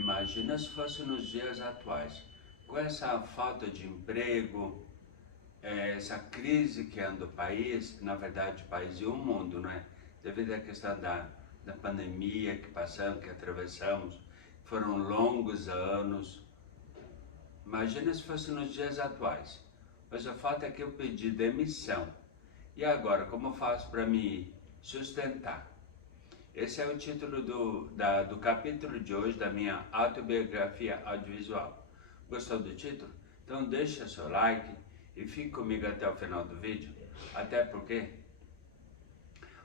Imagina se fosse nos dias atuais, com essa falta de emprego, essa crise que anda o país, na verdade o país e o mundo, né? Devido à questão da pandemia que passamos, que atravessamos, foram longos anos. Imagina se fosse nos dias atuais. Mas o fato é que eu pedi demissão. E agora, como eu faço para me sustentar? Esse é o título do capítulo de hoje da minha autobiografia audiovisual. Gostou do título? Então deixa seu like e fique comigo até o final do vídeo. Até porque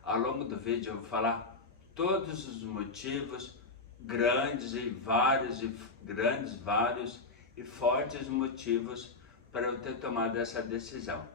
ao longo do vídeo eu vou falar todos os motivos grandes e fortes motivos para eu ter tomado essa decisão.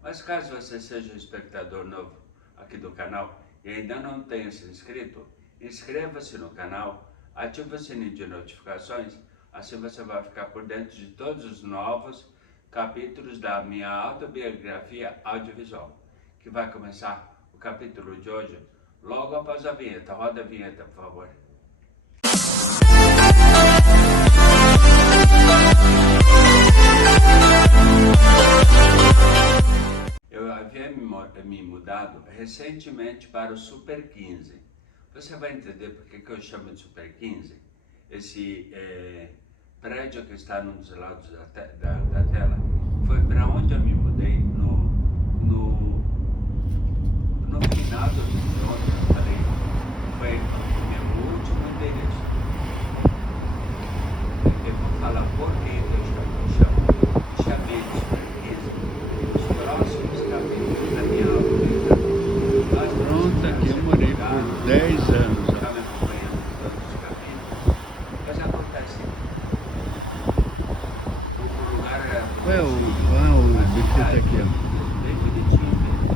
Mas caso você seja um espectador novo aqui do canal e ainda não tenha se inscrito, inscreva-se no canal, ative o sininho de notificações, assim você vai ficar por dentro de todos os novos capítulos da minha autobiografia audiovisual, que vai começar o capítulo de hoje logo após a vinheta. Roda a vinheta, por favor. Eu havia me mudado recentemente para o Super 15. Você vai entender por que eu chamo de Super 15. Esse prédio que está num dos lados da tela foi para onde eu me mudei no final do vídeo, onde eu falei, foi o meu último endereço. Eu vou falar por que eu chamei de Super 15. Os próximos capítulos da minha aula. Pronto, aqui eu morei por 10 anos. Está me acompanhando em todos os capítulos. Mas acontece o lugar era O bicho aqui, ó. bem bonitinho mesmo,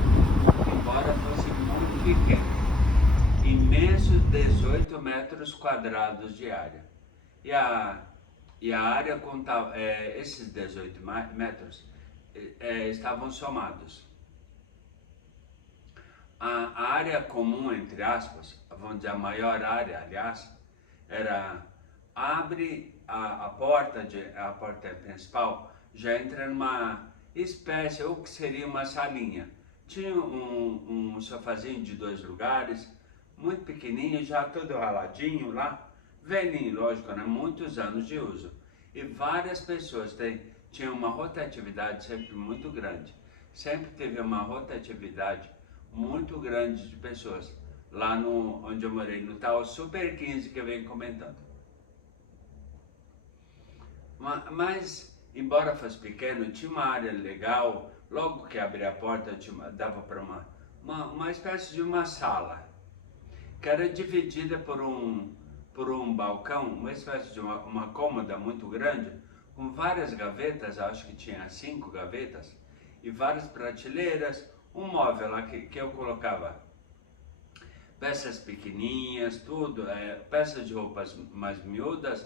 embora fosse muito pequeno, imensos 18 metros quadrados de área. E a área contava, esses 18 metros estavam somados. A área comum, entre aspas, vamos dizer a maior área, aliás, abre a porta principal, já entra numa espécie, ou que seria uma salinha. Tinha um sofazinho de 2 lugares, muito pequenininho, já todo raladinho lá, velhinho, lógico, né? Muitos anos de uso. E várias pessoas tinham uma rotatividade sempre muito grande. Sempre teve uma rotatividade muito grande de pessoas lá onde eu morei, no tal Super 15 que eu venho comentando. Mas, embora fosse pequeno, tinha uma área legal. Logo que abria a porta, dava para uma espécie de uma sala, que era dividida por um balcão, uma espécie de uma cômoda muito grande, com várias gavetas, acho que tinha 5 gavetas, e várias prateleiras, um móvel lá que eu colocava peças pequenininhas, tudo, peças de roupas mais miúdas,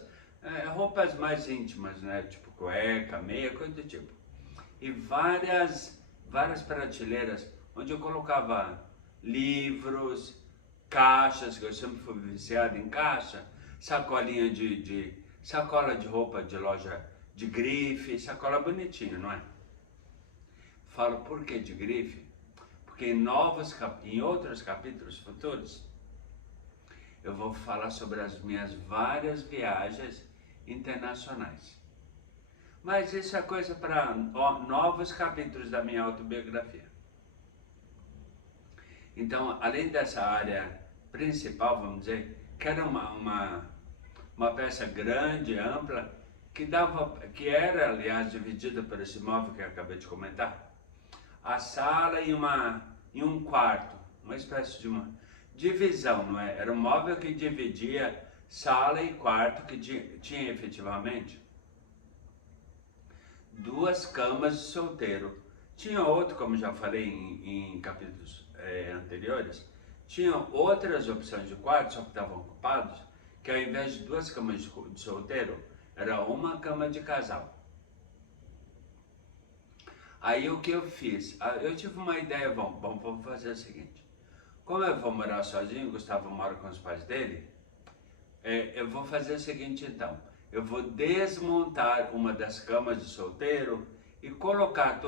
roupas mais íntimas, né, tipo cueca, meia, coisa do tipo. E várias prateleiras onde eu colocava livros, caixas, que eu sempre fui viciado em caixa, sacolinha sacola de roupa de loja de grife, sacola bonitinha, não é? Falo por que de grife? Porque em outros capítulos futuros eu vou falar sobre as minhas várias viagens internacionais. Mas isso é coisa para novos capítulos da minha autobiografia. Então, além dessa área principal, vamos dizer, que era uma peça grande, ampla, que era, aliás, dividida por esse móvel que eu acabei de comentar, a sala e um quarto, uma espécie de uma divisão, não é? Era um móvel que dividia sala e quarto, que tinha efetivamente 2 camas de solteiro. Tinha outro, como já falei em capítulos anteriores, tinha outras opções de quarto, só que estavam ocupados, que ao invés de 2 camas de solteiro, era uma cama de casal. Aí o que eu fiz? Eu tive uma ideia, vamos fazer o seguinte. Como eu vou morar sozinho, o Gustavo mora com os pais dele, eu vou fazer o seguinte então, eu vou desmontar uma das camas de solteiro e colocar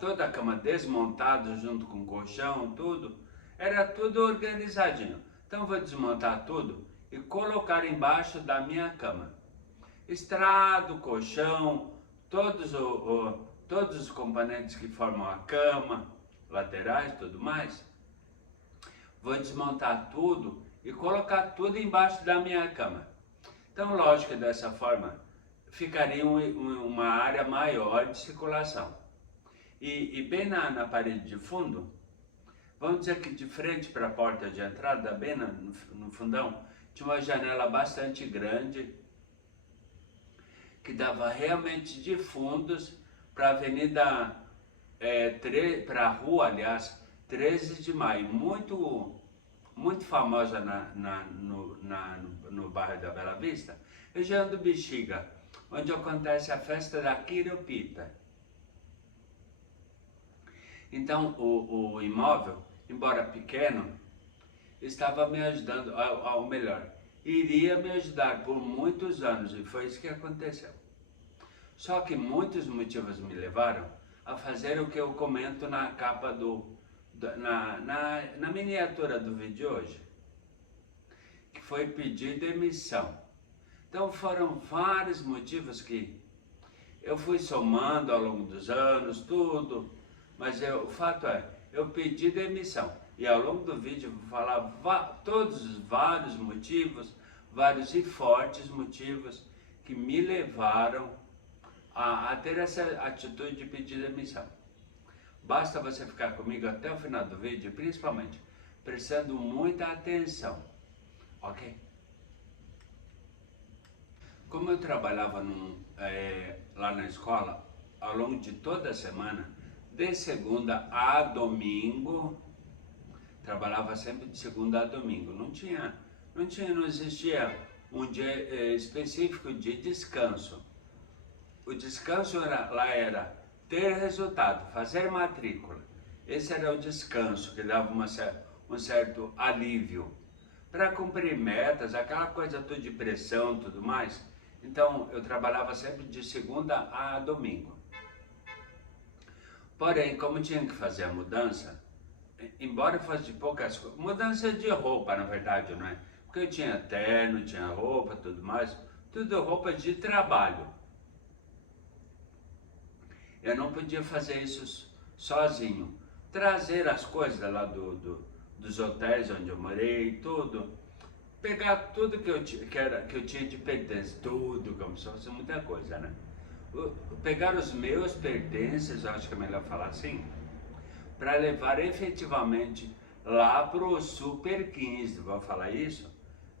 toda a cama desmontada junto com o colchão, tudo, era tudo organizadinho. Então vou desmontar tudo e colocar embaixo da minha cama. Estrado, colchão, todos os componentes que formam a cama, laterais, tudo mais. Vou desmontar tudo e colocar tudo embaixo da minha cama. Então, lógico que dessa forma ficaria uma área maior de circulação. E bem na parede de fundo, vamos dizer que de frente para a porta de entrada, bem no fundão, tinha uma janela bastante grande, que dava realmente de fundos para a avenida, para a rua, aliás, 13 de Maio, muito famosa no bairro da Bela Vista, região do Bexiga, onde acontece a festa da Quiropita. Então o imóvel, embora pequeno, estava me ajudando, ou melhor, iria me ajudar por muitos anos, e foi isso que aconteceu. Só que muitos motivos me levaram a fazer o que eu comento na capa na miniatura do vídeo de hoje, que foi pedir demissão. Então foram vários motivos que eu fui somando ao longo dos anos, tudo, mas o fato é, eu pedi demissão. E ao longo do vídeo eu vou falar todos os vários motivos, vários e fortes motivos que me levaram a ter essa atitude de pedir demissão. Basta você ficar comigo até o final do vídeo, principalmente prestando muita atenção, ok? Como eu trabalhava lá na escola, ao longo de toda a semana, de segunda a domingo, trabalhava sempre de segunda a domingo. Não existia um dia específico de descanso. O descanso lá era ter resultado, fazer matrícula. Esse era o descanso que dava um certo alívio. Para cumprir metas, aquela coisa toda de pressão e tudo mais. Então eu trabalhava sempre de segunda a domingo. Porém, como tinha que fazer a mudança, embora fosse de poucas coisas, mudança de roupa na verdade, não é? Porque eu tinha terno, tinha roupa, tudo mais, tudo roupa de trabalho. Eu não podia fazer isso sozinho. Trazer as coisas lá dos hotéis onde eu morei, tudo. Pegar tudo que eu tinha de pertences, tudo, como se fosse muita coisa, né? Pegar os meus pertences, acho que é melhor falar assim, para levar efetivamente lá pro Super 15, vou falar isso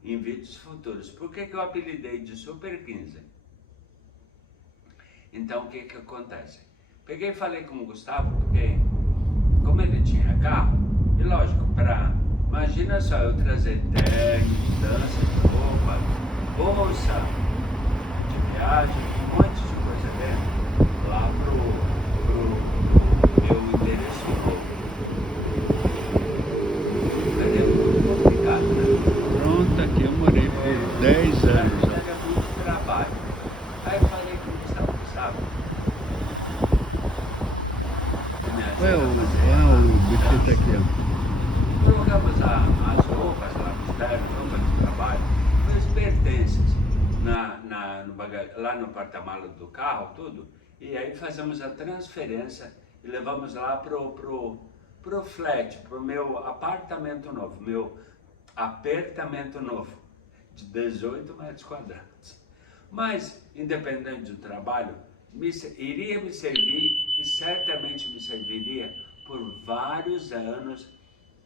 em vídeos futuros. Por que eu apelidei de Super 15? Então o que acontece? Peguei e falei com o Gustavo, porque como ele tinha carro, e lógico, imagina só eu trazer terno, mudança de roupa, bolsa de viagem, um monte de coisa dentro, lá pro meu endereço novo. Ficaria muito complicado, né? Pronto, aqui eu morei por 10 anos. Era muito trabalho. Aí eu falei com o Gustavo, O bicho tá aqui, ó. colocamos as roupas lá nos ternos, roupas de trabalho, os pertences lá no porta-malas do carro, tudo, e aí fazemos a transferência e levamos lá pro flat, pro meu apartamento novo, meu apertamento novo, de 18 metros quadrados. Mas, independente do trabalho, iria me servir e certamente me serviria por vários anos,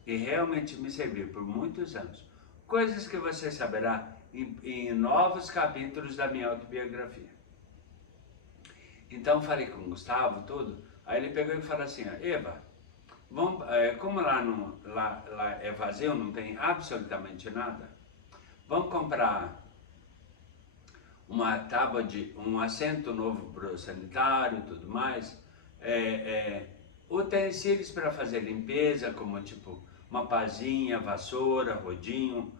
e realmente me serviu por muitos anos. Coisas que você saberá em novos capítulos da minha autobiografia. Então falei com o Gustavo, tudo, aí ele pegou e falou assim, Eva, como lá é vazio, não tem absolutamente nada, vamos comprar uma tábua um assento novo para o sanitário e tudo mais, utensílios para fazer limpeza, como tipo uma pazinha, vassoura, rodinho,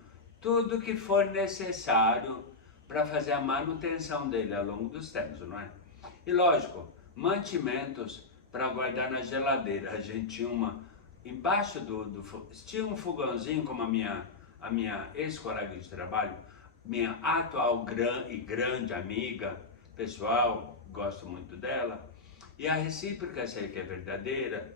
tudo que for necessário para fazer a manutenção dele ao longo dos tempos, não é? E lógico, mantimentos para guardar na geladeira. A gente tinha embaixo tinha um fogãozinho, como a minha ex-colega de trabalho, minha atual e grande amiga, pessoal, gosto muito dela, e a recíproca, sei que é verdadeira,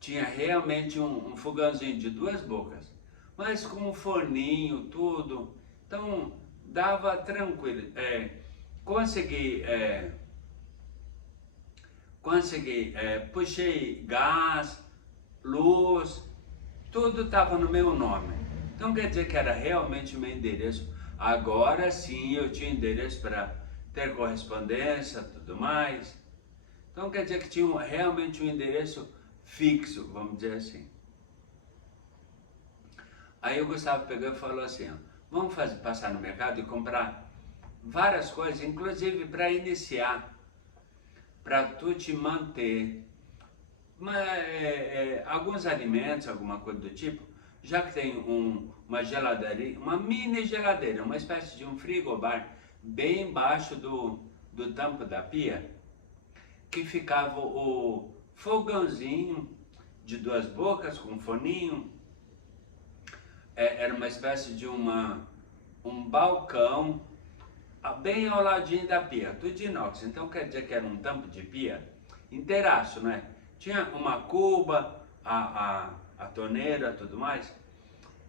tinha realmente um fogãozinho de 2 bocas, mas com um forninho, tudo, então dava tranquilo, puxei gás, luz, tudo estava no meu nome. Então quer dizer que era realmente o meu endereço. Agora sim eu tinha endereço para ter correspondência, tudo mais. Então quer dizer que tinha realmente um endereço fixo, vamos dizer assim. Aí o Gustavo pegou e falou assim, ó, vamos passar no mercado e comprar várias coisas, inclusive para iniciar, para tu te manter, alguns alimentos, alguma coisa do tipo, já que tem uma geladeira, uma mini geladeira, uma espécie de um frigobar bem embaixo do tampo da pia, que ficava o fogãozinho de 2 bocas com um forninho, era uma espécie de um balcão bem ao ladinho da pia, tudo de inox, então quer dizer que era um tampo de pia inteiraço, né? Tinha uma cuba, a torneira, tudo mais,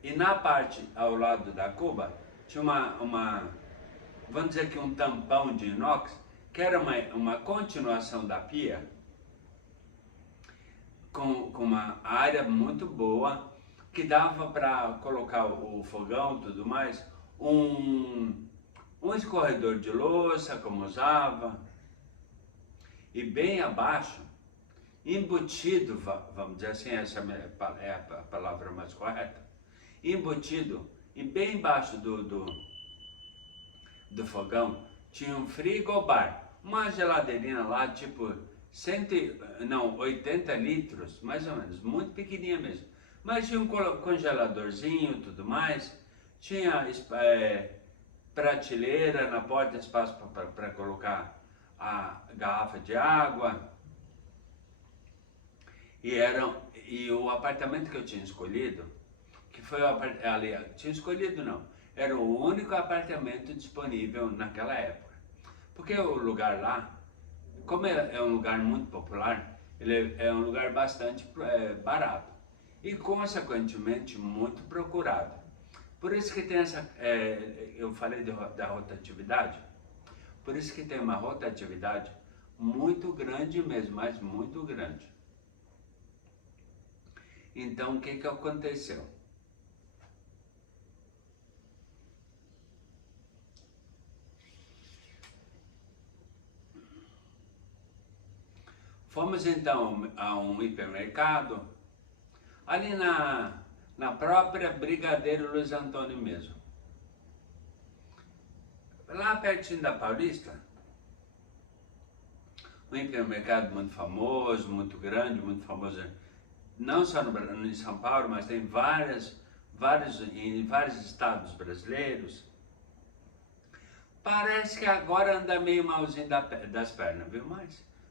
e na parte ao lado da cuba tinha vamos dizer que um tampão de inox, que era uma continuação da pia, com uma área muito boa, que dava para colocar o fogão, tudo mais, um escorredor de louça, como usava, e bem abaixo, embutido, vamos dizer assim, essa é a palavra mais correta, embutido, e bem embaixo do fogão, tinha um frigobar, uma geladeirinha lá, tipo 80 litros, mais ou menos, muito pequenininha mesmo. Mas tinha um congeladorzinho e tudo mais, tinha prateleira na porta, espaço para colocar a garrafa de água. E o apartamento que eu tinha escolhido, que foi tinha escolhido não, era o único apartamento disponível naquela época. Porque o lugar lá, como é um lugar muito popular, ele é um lugar bastante barato e consequentemente muito procurado. Por isso que tem eu falei da rotatividade, por isso que tem uma rotatividade muito grande mesmo, mas muito grande. Então o que aconteceu? Fomos então a um hipermercado, ali na própria Brigadeiro Luiz Antônio mesmo. Lá pertinho da Paulista, um hipermercado muito famoso, muito grande, muito famoso, não só em São Paulo, mas tem em vários estados brasileiros. Parece que agora anda meio malzinho das pernas, viu?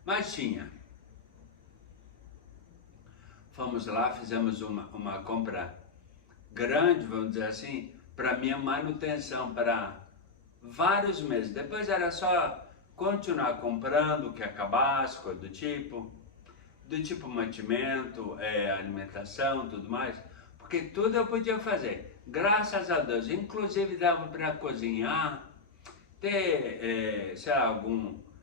Mas tinha. Fomos lá, fizemos uma compra grande, vamos dizer assim, para minha manutenção para vários meses. Depois era só continuar comprando o que acabasse, coisa do tipo mantimento, alimentação, tudo mais, porque tudo eu podia fazer, graças a Deus. Inclusive dava para cozinhar, ter, sei lá,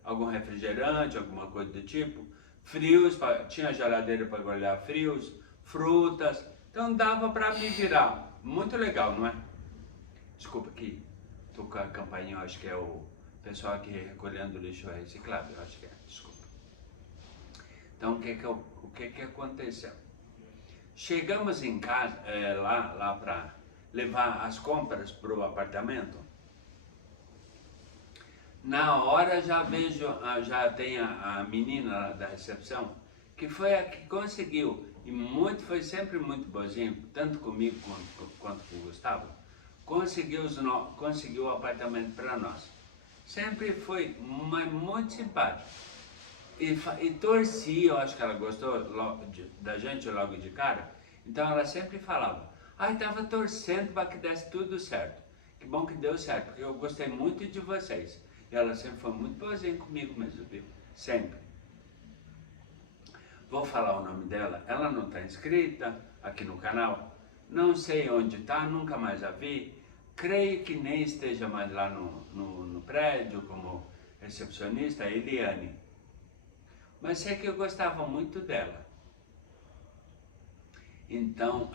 algum refrigerante, alguma coisa do tipo, frios, tinha geladeira para guardar frios, frutas, então dava para me virar. Muito legal, não é? Desculpa que tô com a campainha, acho que é o pessoal aqui recolhendo lixo reciclável, acho que é, desculpa. Então o que aconteceu? Chegamos em casa, lá para levar as compras para o apartamento. Na hora já vejo, já tem a menina da recepção, que foi a que conseguiu foi sempre muito boazinho, tanto comigo quanto com o Gustavo. Conseguiu o apartamento para nós. Sempre foi, mas muito simpático. E torcia, eu acho que ela gostou da gente logo de cara. Então ela sempre falava, estava torcendo para que desse tudo certo. Que bom que deu certo, porque eu gostei muito de vocês. E ela sempre foi muito boazinha comigo mesmo, viu? Sempre. Vou falar o nome dela, ela não está inscrita aqui no canal. Não sei onde está, nunca mais a vi. Creio que nem esteja mais lá no prédio como recepcionista, a Eliane. Mas sei que eu gostava muito dela. Então,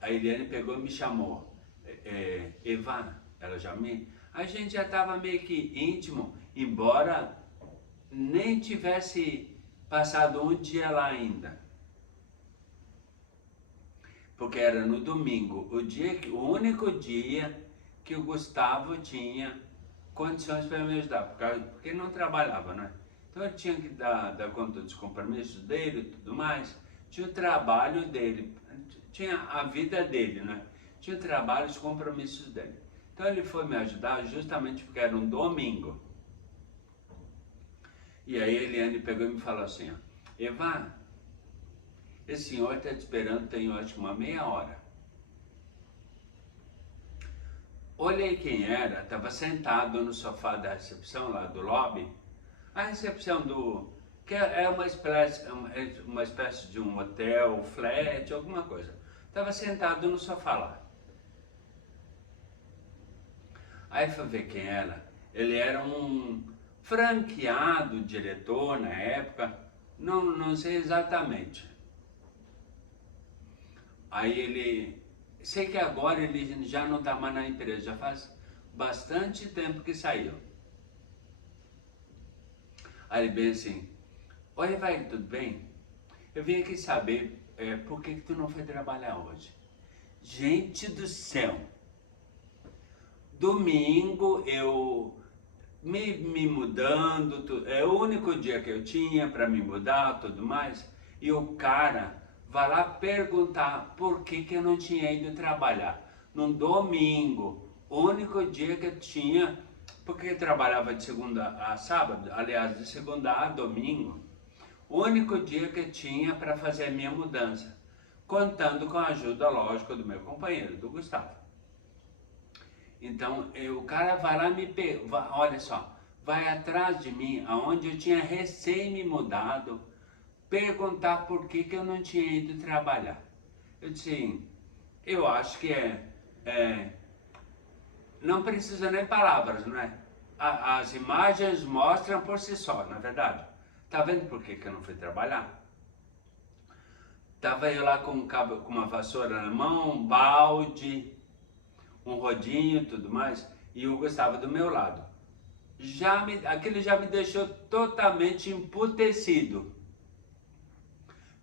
a Eliane pegou e me chamou. Eva, a gente já estava meio que íntimo, embora nem tivesse passado um dia lá ainda. Porque era no domingo, o único dia que o Gustavo tinha condições para me ajudar, porque ele não trabalhava, né? Então ele tinha que dar conta dos compromissos dele e tudo mais, tinha o trabalho dele, tinha a vida dele, né? Tinha o trabalho e os compromissos dele. Então ele foi me ajudar justamente porque era um domingo. E aí a Eliane pegou e me falou assim, ó, Eva, esse senhor está te esperando tem, eu acho, uma meia hora. Olhei quem era, estava sentado no sofá da recepção lá do lobby. A recepção que é uma espécie de um hotel, flat, alguma coisa. Estava sentado no sofá lá. Aí fui ver quem era. Ele era um franqueado diretor na época, não sei exatamente. Aí sei que agora ele já não está mais na empresa, já faz bastante tempo que saiu. Aí ele bem assim, oi, vai, tudo bem? Eu vim aqui saber por que tu não foi trabalhar hoje. Gente do céu! Domingo eu me mudando, é o único dia que eu tinha para me mudar, tudo mais, e o cara vai lá perguntar por que eu não tinha ido trabalhar. Num domingo, o único dia que eu tinha, porque eu trabalhava de segunda a sábado, aliás, de segunda a domingo, o único dia que eu tinha para fazer a minha mudança, contando com a ajuda, lógico, do meu companheiro, do Gustavo. Então, o cara vai lá olha só, vai atrás de mim, aonde eu tinha recém me mudado, perguntar por que eu não tinha ido trabalhar. Eu disse, eu acho que não precisa nem palavras, não é? As imagens mostram por si só, na verdade. Tá vendo por que eu não fui trabalhar? Tava eu lá com uma vassoura na mão, um balde, um rodinho e tudo mais, e o Gustavo do meu lado. Aquilo já me deixou totalmente emputecido.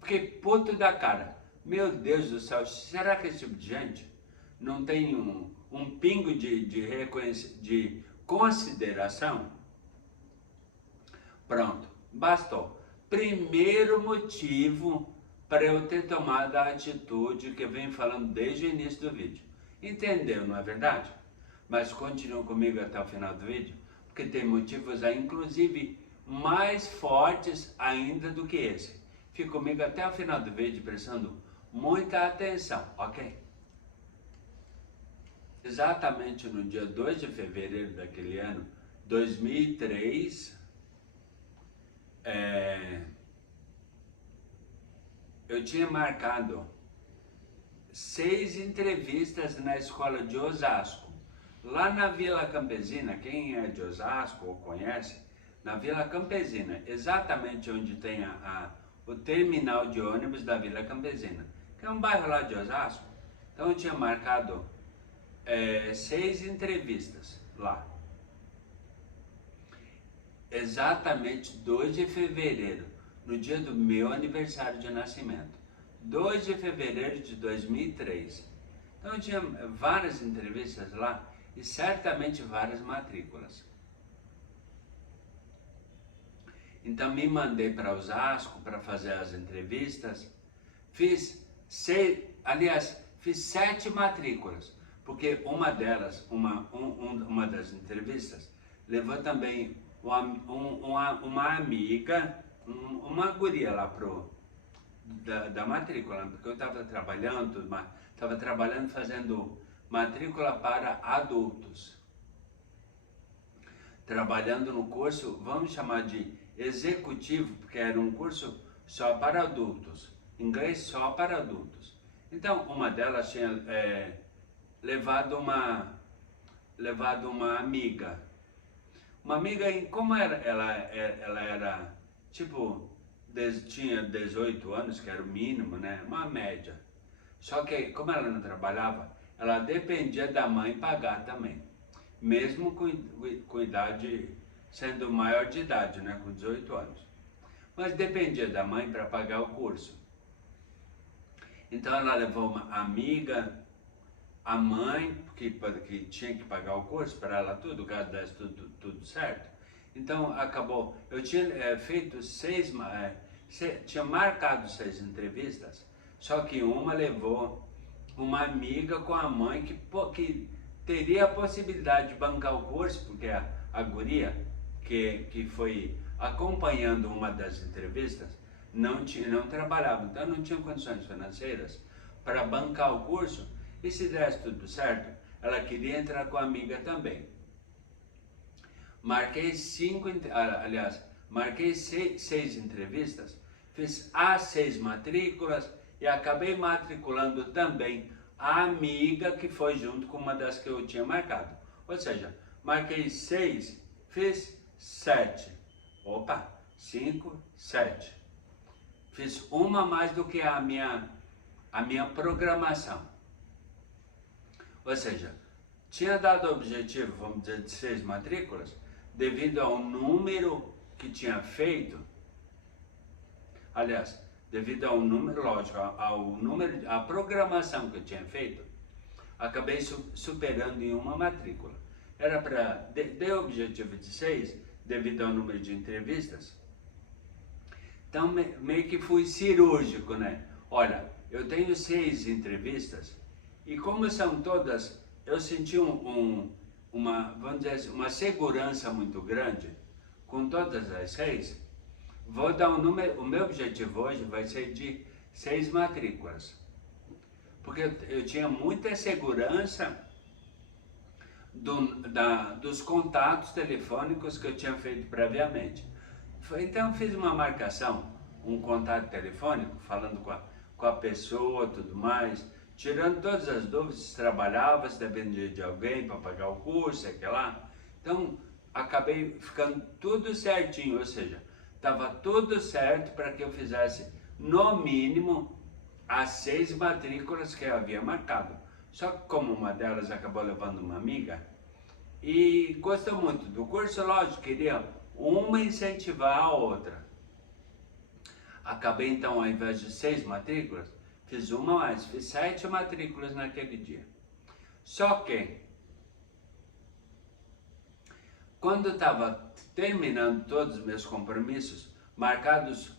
Fiquei puto da cara. Meu Deus do céu, será que esse tipo de gente não tem um pingo de consideração? Pronto, bastou. Primeiro motivo para eu ter tomado a atitude que eu venho falando desde o início do vídeo. Entendeu, não é verdade? Mas continuem comigo até o final do vídeo, porque tem motivos aí, inclusive, mais fortes ainda do que esse. Fique comigo até o final do vídeo, prestando muita atenção, ok? Exatamente no dia 2 de fevereiro daquele ano, 2003, eu tinha marcado 6 entrevistas na escola de Osasco. Lá na Vila Campesina, quem é de Osasco ou conhece, na Vila Campesina, exatamente onde tem o terminal de ônibus da Vila Campesina, que é um bairro lá de Osasco. Então eu tinha marcado 6 entrevistas lá. Exatamente 2 de fevereiro, no dia do meu aniversário de nascimento. 2 de fevereiro de 2003. Então eu tinha várias entrevistas lá e certamente várias matrículas. Então me mandei para Osasco para fazer as entrevistas. Fiz 7 matrículas, porque uma delas, uma das entrevistas, levou também uma amiga, uma guria lá da matrícula, porque eu estava trabalhando fazendo matrícula para adultos, trabalhando no curso, vamos chamar de executivo, porque era um curso só para adultos, inglês só para adultos. Então, uma delas tinha levado uma amiga. Uma amiga, como ela era, tipo, tinha 18 anos, que era o mínimo, né? Uma média. Só que, como ela não trabalhava, ela dependia da mãe pagar também. Mesmo com idade, sendo maior de idade, né? Com 18 anos. Mas dependia da mãe para pagar o curso. Então ela levou uma amiga, a mãe, que tinha que pagar o curso para ela tudo, caso desse tudo certo. Então acabou, eu tinha feito tinha marcado 6 entrevistas, só que uma levou uma amiga com a mãe que teria a possibilidade de bancar o curso, porque a guria que foi acompanhando uma das entrevistas não trabalhava, então não tinha condições financeiras para bancar o curso, e se desse tudo certo, ela queria entrar com a amiga também. Marquei 6 entrevistas, fiz as 6 matrículas e acabei matriculando também a amiga que foi junto com uma das que eu tinha marcado. Ou seja, marquei 6, fiz 7. 5, 7. Fiz uma a mais do que a minha programação. Ou seja, tinha dado o objetivo, vamos dizer, de 6 matrículas, devido ao número que tinha feito. Aliás, devido ao número, lógico, à programação que eu tinha feito, acabei superando em uma matrícula. Era para, dei o objetivo de 6, devido ao número de entrevistas. Então, meio que fui cirúrgico, né? Olha, eu tenho 6 entrevistas, e como são todas, eu senti vamos dizer assim, uma segurança muito grande com todas as 6. Vou dar um número, o meu objetivo hoje vai ser de 6 matrículas, porque eu tinha muita segurança dos contatos telefônicos que eu tinha feito previamente. Então eu fiz uma marcação, um contato telefônico, falando com a pessoa, tudo mais, tirando todas as dúvidas, se trabalhava, se dependia de alguém para pagar o curso, sei lá. Então acabei ficando tudo certinho, ou seja, estava tudo certo para que eu fizesse no mínimo as 6 matrículas que eu havia marcado. Só que como uma delas acabou levando uma amiga e gostou muito do curso, lógico, queria uma incentivar a outra. Acabei então, ao invés de 6 matrículas, fiz uma mais, fiz 7 matrículas naquele dia. Só que, quando estava terminando todos os meus compromissos, marcados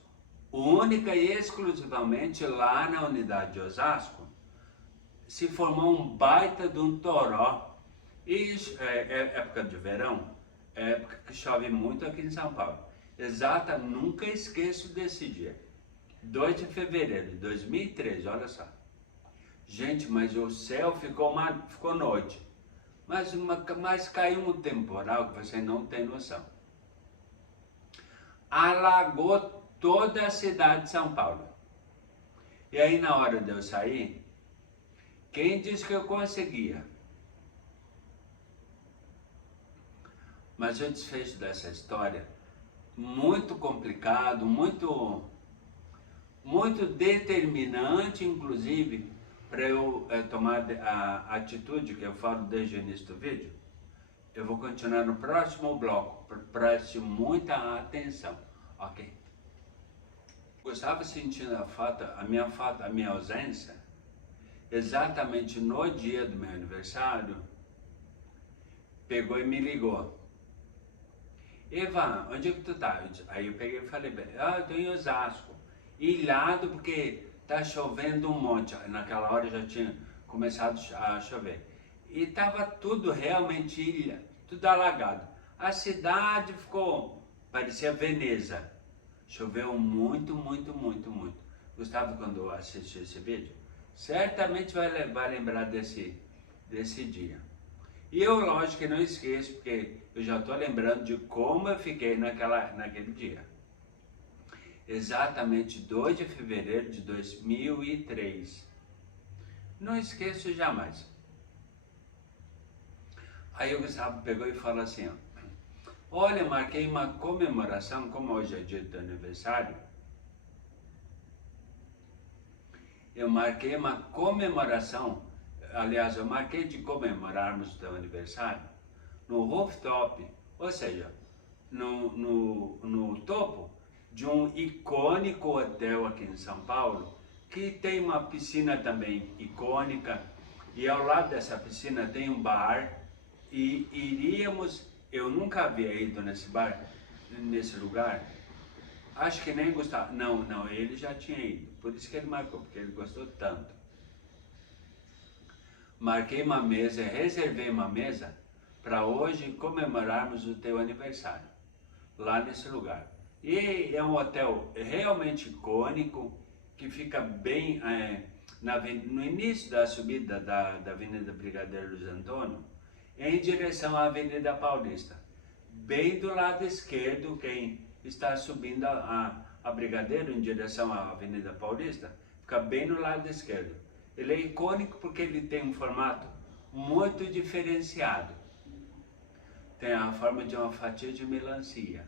única e exclusivamente lá na unidade de Osasco, se formou um baita de um toró. E época de verão, é época que chove muito aqui em São Paulo. Nunca esqueço desse dia. 2 de fevereiro de 2013, olha só. Gente, mas o céu ficou noite. Mas caiu um temporal que você não tem noção. Alagou toda a cidade de São Paulo. E aí na hora de eu sair, quem disse que eu conseguia? Mas o desfecho dessa história, muito complicado, muito determinante, inclusive, para eu tomar a atitude que eu falo desde o início do vídeo. Eu vou continuar no próximo bloco, preste muita atenção, ok? Eu estava sentindo a minha ausência, exatamente no dia do meu aniversário, pegou e me ligou. Eva, onde é que tu tá? Aí eu peguei e falei, eu tô em Osasco, ilhado porque tá chovendo um monte. Naquela hora já tinha começado a chover. E estava tudo realmente ilha, tudo alagado. A cidade ficou, parecia Veneza. Choveu muito, muito, muito, muito. Gustavo, quando assistiu esse vídeo, certamente vai lembrar desse dia. E eu, lógico que não esqueço, porque eu já estou lembrando de como eu fiquei naquele dia. Exatamente 2 de fevereiro de 2003. Não esqueço jamais. Aí o Gustavo pegou e falou assim, ó, olha, marquei uma comemoração, como hoje é dia do aniversário, eu marquei uma comemoração, aliás, eu marquei de comemorarmos o teu aniversário no rooftop, ou seja, no topo de um icônico hotel aqui em São Paulo, que tem uma piscina também icônica, e ao lado dessa piscina tem um bar, e iríamos, eu nunca havia ido nesse bar, nesse lugar, acho que nem Gustavo, não, ele já tinha ido, por isso que ele marcou, porque ele gostou tanto. Marquei uma mesa, reservei uma mesa para hoje comemorarmos o teu aniversário, lá nesse lugar. E é um hotel realmente icônico, que fica bem no início da subida da Avenida Brigadeiro Luiz Antônio, em direção à Avenida Paulista. Bem do lado esquerdo, quem está subindo a Brigadeiro em direção à Avenida Paulista, fica bem no lado esquerdo. Ele é icônico porque ele tem um formato muito diferenciado. Tem a forma de uma fatia de melancia.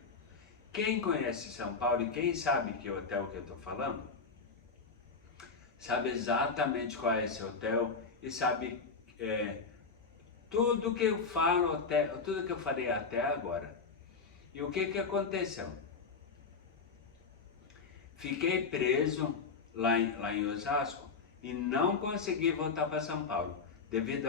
Quem conhece São Paulo e quem sabe que hotel que eu estou falando, sabe exatamente qual é esse hotel e sabe tudo que eu falo, tudo que eu falei até agora. E o que aconteceu? Fiquei preso lá em Osasco e não consegui voltar para São Paulo, devido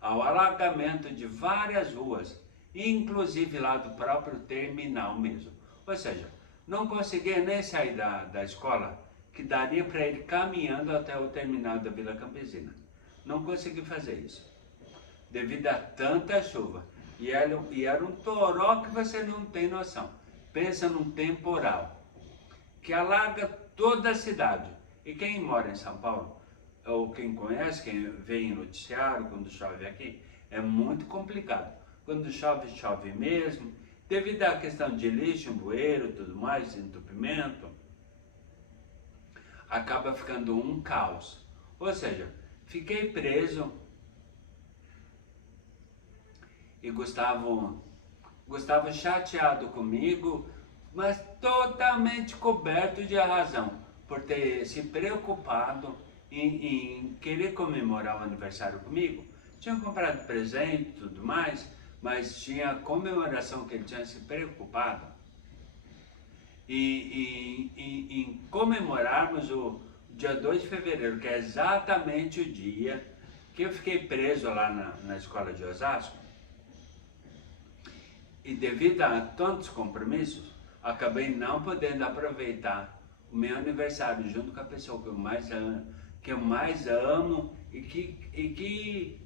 ao alagamento de várias ruas, inclusive lá do próprio terminal mesmo. Ou seja, não conseguia nem sair da escola, que daria para ir caminhando até o terminal da Vila Campesina. Não consegui fazer isso, devido a tanta chuva. E era um toró que você não tem noção. Pensa num temporal que alaga toda a cidade. E quem mora em São Paulo, ou quem conhece, quem vê em noticiário quando chove aqui, é muito complicado. Quando chove, chove mesmo, devido à questão de lixo, bueiro, tudo mais, entupimento, acaba ficando um caos. Ou seja, fiquei preso e Gustavo chateado comigo, mas totalmente coberto de razão, por ter se preocupado em querer comemorar o aniversário comigo. Tinha comprado presente e tudo mais, mas tinha a comemoração que ele tinha se preocupado em comemorarmos o dia 2 de fevereiro, que é exatamente o dia que eu fiquei preso lá na escola de Osasco. E devido a tantos compromissos, acabei não podendo aproveitar o meu aniversário junto com a pessoa que eu mais amo e que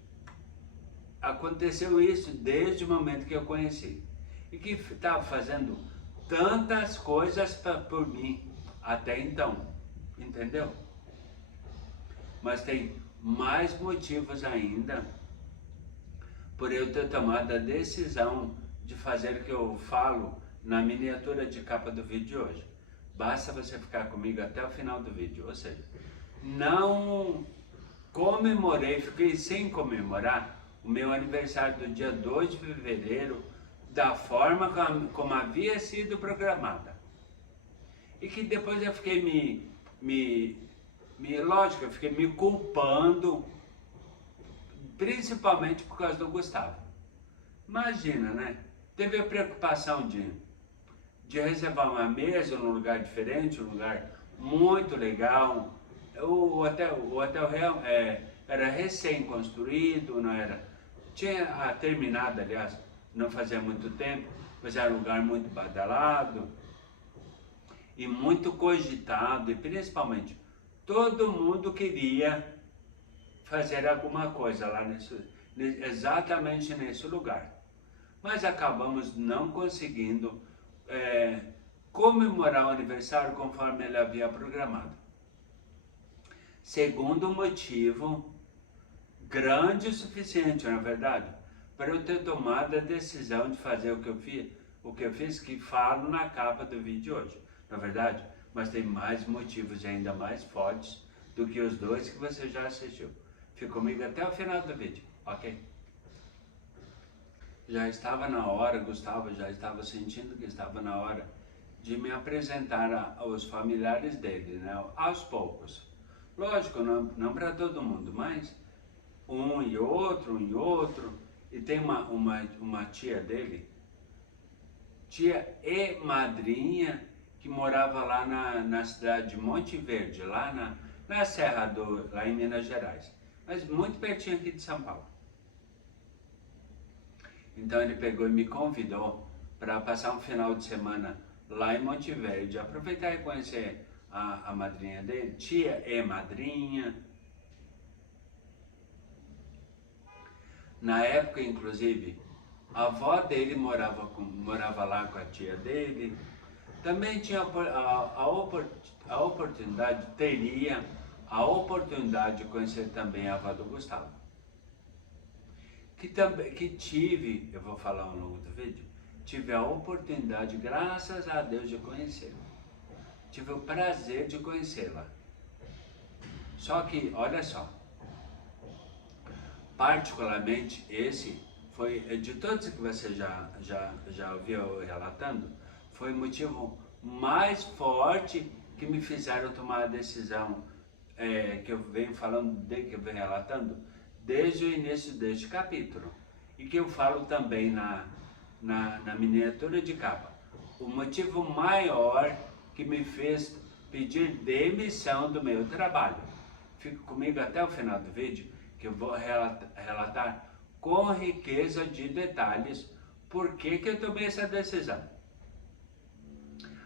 aconteceu isso desde o momento que eu conheci. E que estava fazendo tantas coisas por mim até então, entendeu? Mas tem mais motivos ainda por eu ter tomado a decisão de fazer o que eu falo na miniatura de capa do vídeo de hoje. Basta você ficar comigo até o final do vídeo, ou seja, não comemorei, fiquei sem comemorar o meu aniversário do dia 2 de fevereiro da forma como havia sido programada. E que depois eu fiquei lógico, eu fiquei me culpando, principalmente por causa do Gustavo. Imagina, né? Teve a preocupação de reservar uma mesa num lugar diferente, um lugar muito legal. O hotel real era recém-construído, não era, tinha terminado, aliás, não fazia muito tempo, mas era um lugar muito badalado e muito cogitado, e principalmente Todo mundo queria fazer alguma coisa lá exatamente nesse lugar. Mas acabamos não conseguindo comemorar o aniversário conforme ele havia programado. Segundo motivo, grande o suficiente, na verdade, para eu ter tomado a decisão de fazer o que eu fiz, que falo na capa do vídeo hoje, na verdade, mas tem mais motivos ainda mais fortes do que os dois que você já assistiu. Fique comigo até o final do vídeo, ok? Já estava na hora, Gustavo já estava sentindo que estava na hora de me apresentar aos familiares dele, né? Aos poucos. Lógico, não para todo mundo, mas um e outro. E tem uma tia dele, tia e madrinha, que morava lá na cidade de Monte Verde, lá na Serra lá em Minas Gerais, mas muito pertinho aqui de São Paulo. Então ele pegou e me convidou para passar um final de semana lá em Monte Verde, aproveitar e conhecer a madrinha dele, tia e madrinha. Na época, inclusive, a avó dele morava lá com a tia dele. Também tinha a oportunidade, teria a oportunidade de conhecer também a avó do Gustavo. Que tive, eu vou falar ao longo do vídeo, tive a oportunidade, graças a Deus, de conhecê-la. Tive o prazer de conhecê-la. Só que, olha só, particularmente esse foi, de todos que você já ouviu relatando, foi o motivo mais forte que me fizeram tomar a decisão que eu venho falando, que eu venho relatando, desde o início deste capítulo. E que eu falo também na miniatura de capa. O motivo maior que me fez pedir demissão do meu trabalho. Fique comigo até o final do vídeo, que eu vou relatar com riqueza de detalhes por que eu tomei essa decisão.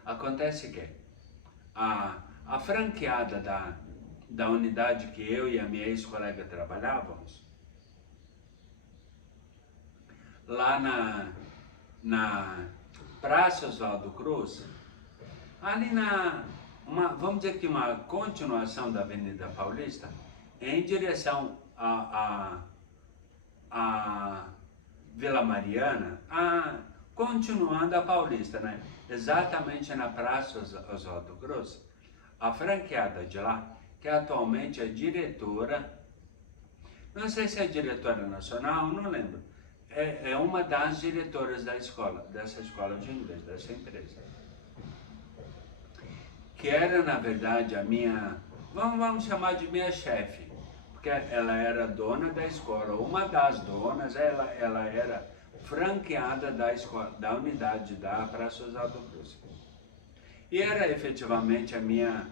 Acontece que a franqueada da unidade que eu e a minha ex-colega trabalhávamos, lá na Praça Oswaldo Cruz, ali vamos dizer que uma continuação da Avenida Paulista, em direção a Vila Mariana, continuando a Paulista, né? Exatamente na Praça Oswaldo Cruz, a franqueada de lá, que atualmente é diretora, não sei se é diretora nacional, não lembro, é uma das diretoras dessa escola de inglês, dessa empresa. Que era, na verdade, a minha, vamos chamar de minha chefe, porque ela era dona da escola, uma das donas, ela era franqueada da escola, da unidade da Praça Oswaldo Cruz. E era efetivamente a minha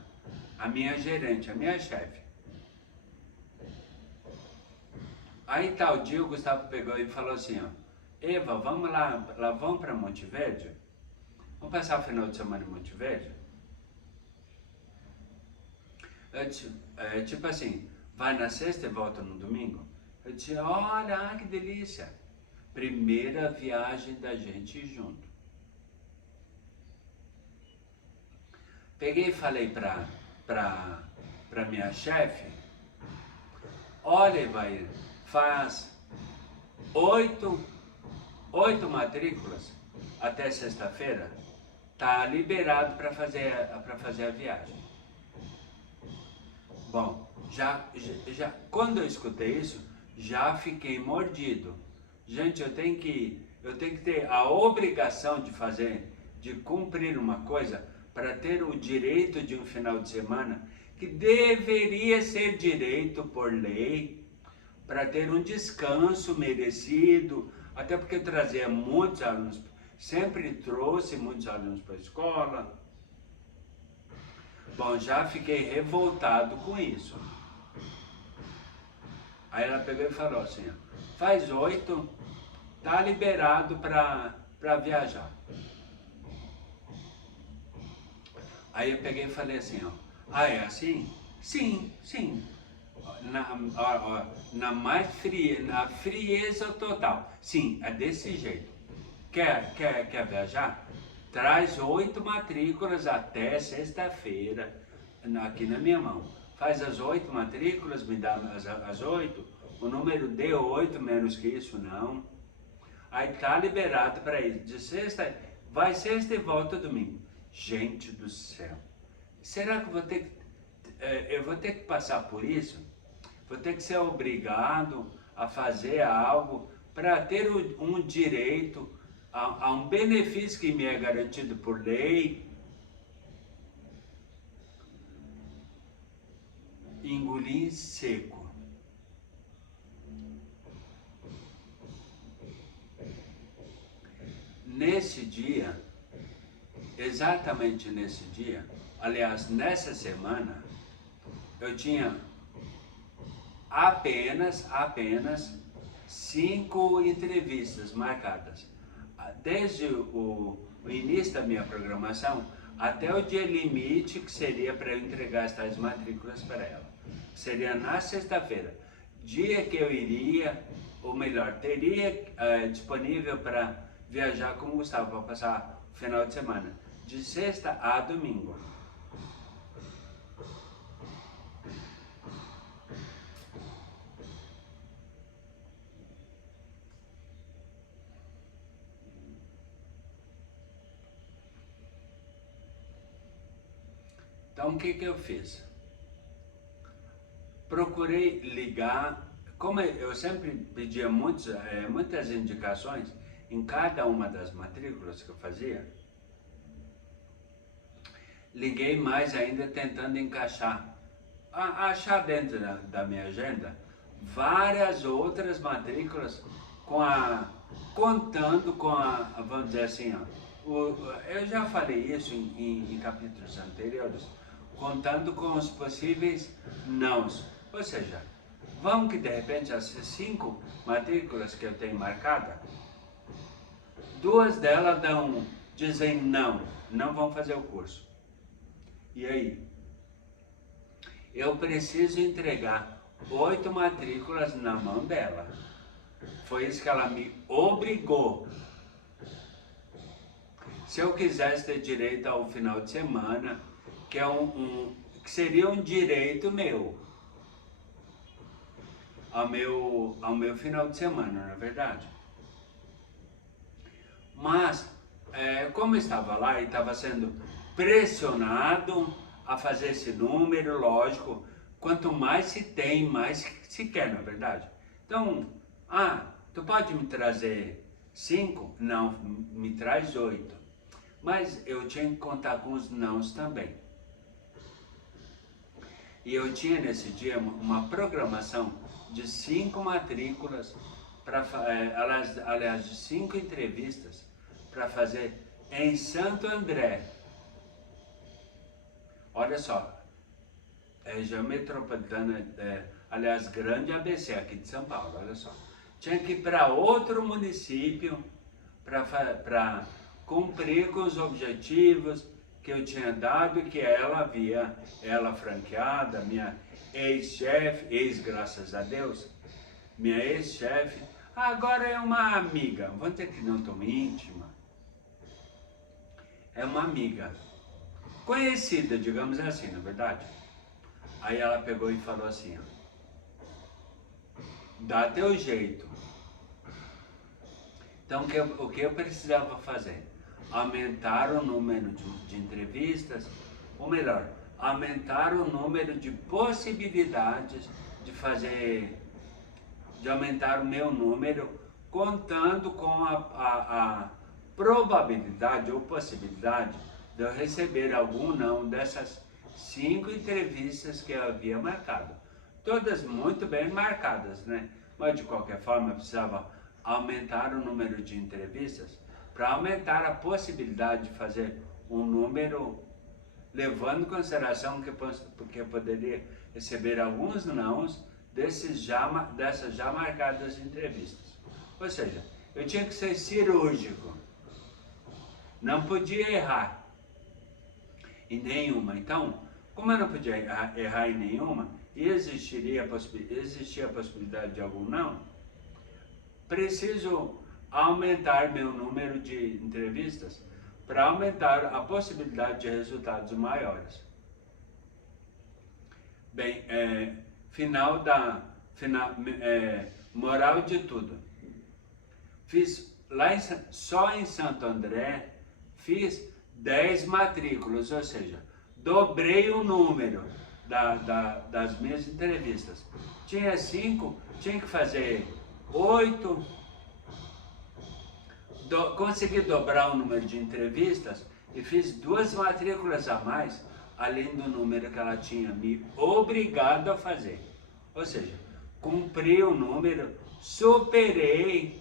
gerente, a minha chefe. Aí tal dia o Gustavo pegou e falou assim, ó, Eva, vamos lá vamos para Monte Verde? Vamos passar o final de semana em Monte Verde? Tipo assim, vai na sexta e volta no domingo? Eu disse, olha, que delícia! Primeira viagem da gente junto. Peguei e falei pra minha chefe, olha, Evair, faz 8 matrículas até sexta-feira, tá liberado para fazer a viagem. Bom, já quando eu escutei isso, já fiquei mordido. Gente, eu tenho que ter a obrigação de cumprir uma coisa para ter o direito de um final de semana que deveria ser direito por lei, para ter um descanso merecido, até porque trazia muitos alunos, sempre trouxe muitos alunos para a escola. Bom, já fiquei revoltado com isso. Aí ela pegou e falou assim, ó, faz 8, tá liberado para viajar. Aí eu peguei e falei assim, ó, é assim? Sim, sim. Na mais fria, na frieza total. Sim, é desse jeito. Quer viajar? Traz 8 matrículas até sexta-feira aqui na minha mão. Faz as 8 matrículas, me dá as 8, o número de 8, menos que isso não. Aí tá liberado para ir. De sexta, vai sexta e volta domingo. Gente do céu. Será que eu vou ter que passar por isso? Vou ter que ser obrigado a fazer algo para ter um direito a um benefício que me é garantido por lei? Engoli seco. Nesse dia, exatamente nesse dia, aliás, nessa semana, eu tinha apenas 5 entrevistas marcadas. Desde o início da minha programação até o dia limite, que seria para eu entregar as tais matrículas para ela. Seria na sexta-feira, dia que eu iria, ou melhor, teria disponível para viajar com o Gustavo para passar o final de semana, de sexta a domingo. Então o que eu fiz? Procurei ligar, como eu sempre pedia muitas indicações em cada uma das matrículas que eu fazia, liguei mais ainda tentando encaixar, achar dentro da minha agenda várias outras matrículas contando com vamos dizer assim, eu já falei isso em capítulos anteriores, contando com os possíveis nãos. Ou seja, vamos que de repente as 5 matrículas que eu tenho marcada, 2 delas dizem não vão fazer o curso. E aí? Eu preciso entregar 8 matrículas na mão dela. Foi isso que ela me obrigou. Se eu quisesse ter direito ao final de semana, que que seria um direito meu, ao meu final de semana, na verdade. Mas, como eu estava lá e estava sendo pressionado a fazer esse número, lógico, quanto mais se tem, mais se quer, na verdade. Então, tu pode me trazer 5? Não, me traz 8. Mas eu tinha que contar com os nãos também. E eu tinha nesse dia uma programação de 5 matrículas, aliás, de 5 entrevistas para fazer em Santo André. Olha só, região metropolitana, aliás, grande ABC aqui de São Paulo, olha só. Tinha que ir para outro município para cumprir com os objetivos que eu tinha dado e que ela franqueada, minha ex-chefe, graças a Deus, minha ex-chefe, agora é uma amiga, vamos dizer que não tão íntima, é uma amiga, conhecida, digamos assim, na verdade. Aí ela pegou e falou assim, dá teu jeito. Então o que eu precisava fazer? Aumentar o número de entrevistas, ou melhor, aumentar o número de possibilidades de aumentar o meu número, contando com a probabilidade ou possibilidade de eu receber algum não dessas 5 entrevistas que eu havia marcado. Todas muito bem marcadas, né? Mas de qualquer forma eu precisava aumentar o número de entrevistas para aumentar a possibilidade de fazer um número, levando em consideração que eu poderia receber alguns nãos dessas já marcadas entrevistas. Ou seja, eu tinha que ser cirúrgico, não podia errar em nenhuma. Então, Como eu não podia errar em nenhuma, e existia a possibilidade de algum não, preciso aumentar meu número de entrevistas para aumentar a possibilidade de resultados maiores. Bem, moral de tudo. Fiz lá só em Santo André, fiz 10 matrículas, ou seja, dobrei o número das minhas entrevistas. Tinha 5, tinha que fazer 8. Consegui dobrar o número de entrevistas e fiz 2 matrículas a mais, além do número que ela tinha me obrigado a fazer. Ou seja, cumpri o número, superei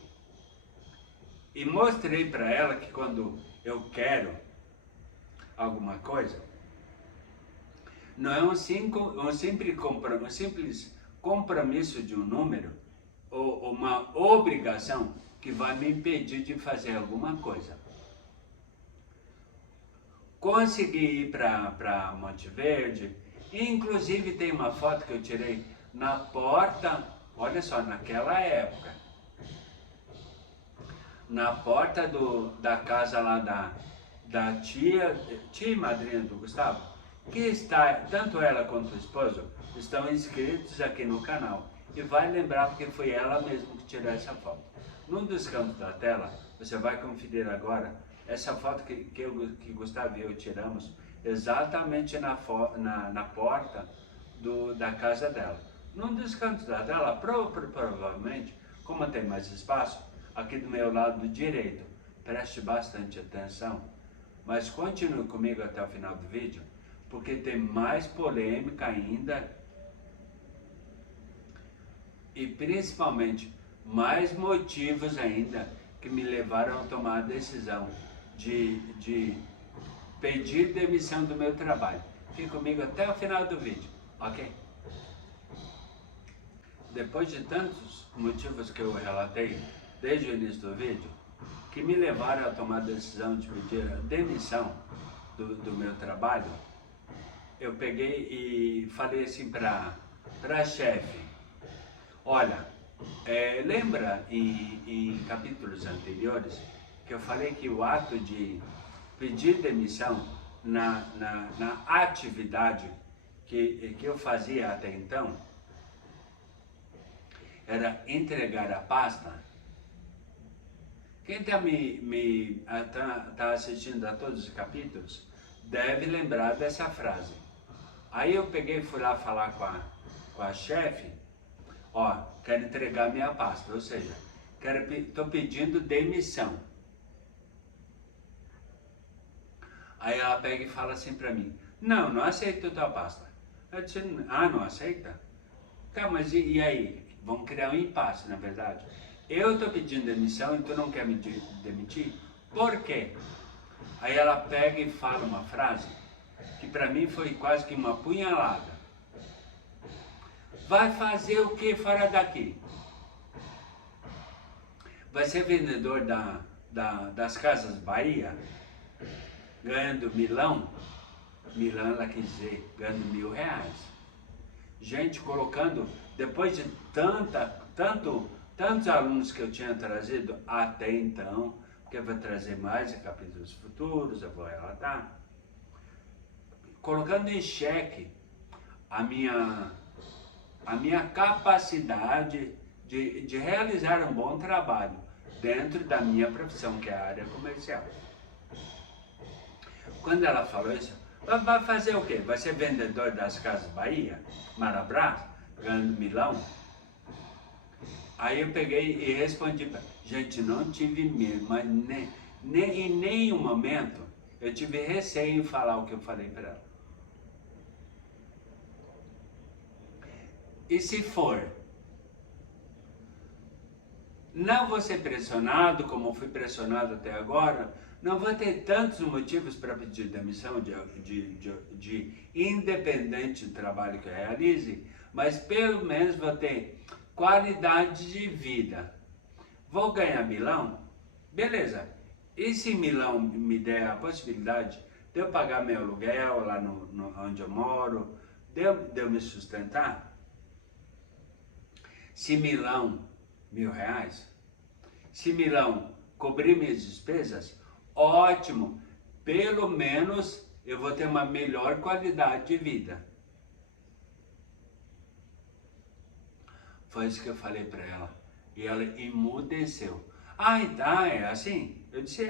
e mostrei para ela que quando eu quero alguma coisa, não é um simples compromisso de um número ou uma obrigação que vai me impedir de fazer alguma coisa. Consegui ir para Monte Verde, inclusive tem uma foto que eu tirei na porta, olha só, naquela época, na porta da casa lá da tia e madrinha do Gustavo, que está, tanto ela quanto o esposo, estão inscritos aqui no canal. E vai lembrar porque foi ela mesma que tirou essa foto. Num dos cantos da tela, você vai conferir agora essa foto que Gustavo e eu tiramos exatamente na porta da casa dela. Num dos cantos da tela, provavelmente, como tem mais espaço, aqui do meu lado direito, preste bastante atenção, mas continue comigo até o final do vídeo, porque tem mais polêmica ainda e principalmente mais motivos ainda que me levaram a tomar a decisão de pedir demissão do meu trabalho. Fique comigo até o final do vídeo, ok? Depois de tantos motivos que eu relatei desde o início do vídeo, que me levaram a tomar a decisão de pedir a demissão do meu trabalho, eu peguei e falei assim para a chefe: olha, lembra em capítulos anteriores que eu falei que o ato de pedir demissão na atividade que eu fazia até então era entregar a pasta? Quem tá assistindo a todos os capítulos deve lembrar dessa frase. Aí eu peguei e fui lá falar com a chefe: ó, quero entregar minha pasta, ou seja, estou pedindo demissão. Aí ela pega e fala assim para mim: não aceito a tua pasta. Eu disse: não aceita? Tá, mas e aí? Vamos criar um impasse, na verdade. Eu estou pedindo demissão e tu não quer me demitir? Por quê? Aí ela pega e fala uma frase que para mim foi quase que uma punhalada. Vai fazer o que fora daqui? Vai ser vendedor das Casas Bahia? Ganhando milão? Milão ela quis dizer, ganhando R$1.000. Gente, colocando, depois de tantos alunos que eu tinha trazido até então, porque eu vou trazer mais em capítulos futuros, eu vou relatar, colocando em xeque a minha capacidade de realizar um bom trabalho dentro da minha profissão, que é a área comercial. Quando ela falou isso, vai fazer o quê? Vai ser vendedor das Casas Bahia, Marabras, ganhando milão? Aí eu peguei e respondi para ela: gente, não tive medo, mas em nenhum momento eu tive receio em falar o que eu falei para ela. E se for, não vou ser pressionado como fui pressionado até agora, não vou ter tantos motivos para pedir demissão de independente do trabalho que eu realize, mas pelo menos vou ter qualidade de vida. Vou ganhar milão? Beleza. E se milão me der a possibilidade Deu pagar meu aluguel lá onde eu moro, deu me sustentar. Se Milão, R$ 1.000, se Milão cobrir minhas despesas, ótimo, pelo menos eu vou ter uma melhor qualidade de vida. Foi isso que eu falei para ela. E ela emudeceu. Ah, então é assim? Eu disse,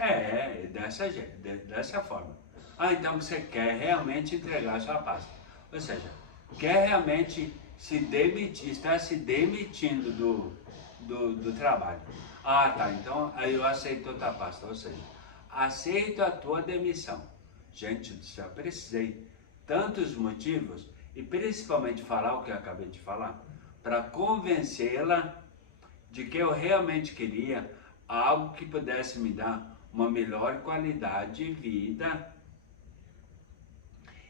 dessa forma. Ah, então você quer realmente entregar a sua pasta. Ou seja, quer realmente se demitir, está se demitindo do trabalho. Ah, tá, então aí eu aceito outra pasta. Ou seja, aceito a tua demissão. Gente, já precisei tantos motivos, e principalmente falar o que eu acabei de falar, para convencê-la de que eu realmente queria algo que pudesse me dar uma melhor qualidade de vida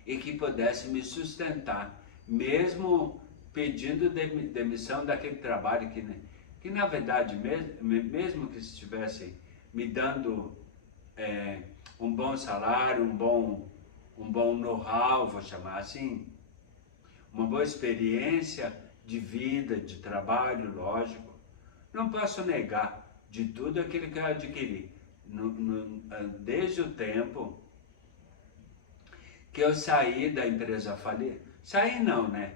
e que pudesse me sustentar, mesmo pedindo demissão daquele trabalho que na verdade, mesmo que estivesse me dando um bom salário, um bom know-how, vou chamar assim, uma boa experiência de vida, de trabalho, lógico, não posso negar de tudo aquilo que eu adquiri desde o tempo que eu saí da empresa falida. Saí não, né?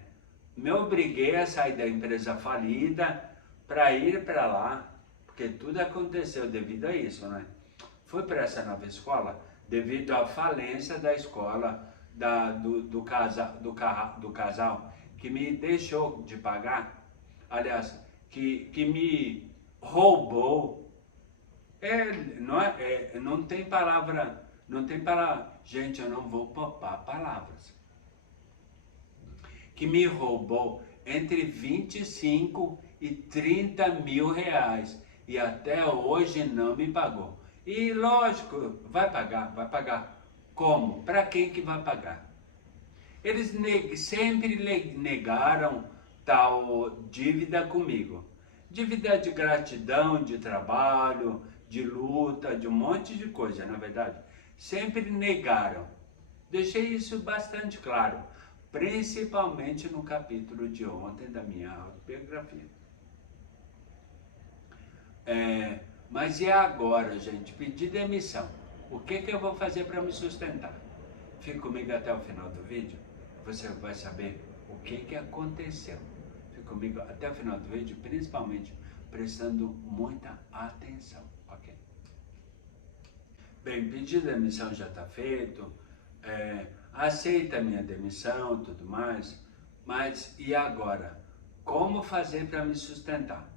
Me obriguei a sair da empresa falida para ir para lá, porque tudo aconteceu devido a isso, né? Fui para essa nova escola devido à falência da escola, do casal que me deixou de pagar, aliás, que me roubou. Não tem palavra, gente, eu não vou poupar palavras. Que me roubou entre 25 e 30 mil reais e até hoje não me pagou. E lógico, vai pagar. Como? Para quem que vai pagar? Eles sempre negaram tal dívida comigo. Dívida de gratidão, de trabalho, de luta, de um monte de coisa, na verdade. Sempre negaram. Deixei isso bastante claro, principalmente no capítulo de ontem da minha autobiografia. Mas e agora, gente? Pedir demissão. O que eu vou fazer para me sustentar? Fique comigo até o final do vídeo. Você vai saber o que aconteceu. Fique comigo até o final do vídeo, principalmente prestando muita atenção, ok? Bem, pedido de demissão já está feito, aceita a minha demissão e tudo mais, mas e agora? Como fazer para me sustentar?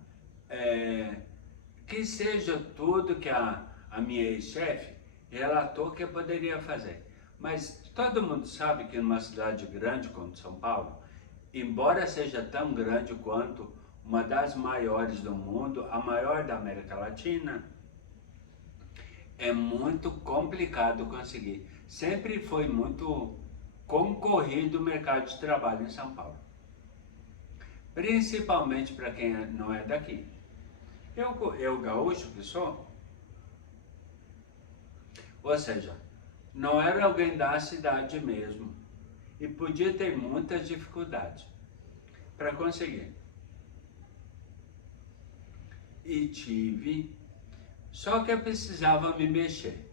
Que seja tudo que a minha ex-chefe relatou que eu poderia fazer. Mas todo mundo sabe que numa cidade grande como São Paulo, embora seja tão grande quanto uma das maiores do mundo, a maior da América Latina, é muito complicado conseguir. Sempre foi muito concorrido o mercado de trabalho em São Paulo. Principalmente para quem não é daqui. Eu gaúcho que sou, ou seja, não era alguém da cidade mesmo e podia ter muitas dificuldades para conseguir. E tive, só que eu precisava me mexer.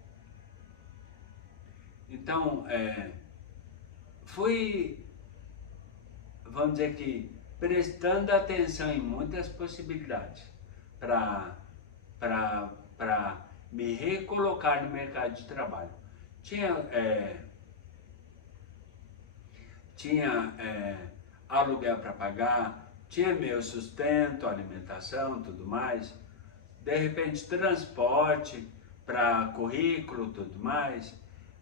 Então, fui, vamos dizer que, prestando atenção em muitas possibilidades para me recolocar no mercado de trabalho. Tinha aluguel para pagar, tinha meu sustento, alimentação, tudo mais. De repente, transporte para currículo, tudo mais.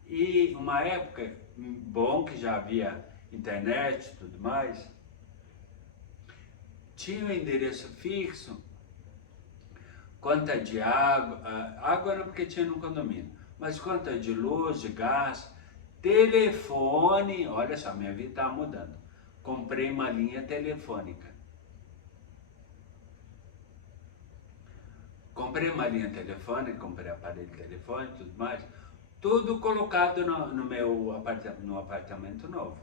E uma época, bom que já havia internet, tudo mais. Tinha um endereço fixo, conta de água não porque tinha no condomínio, mas conta de luz, de gás, telefone, olha só, minha vida estava mudando. Comprei uma linha telefônica. Comprei aparelho telefônico, tudo mais. Tudo colocado no meu apartamento novo.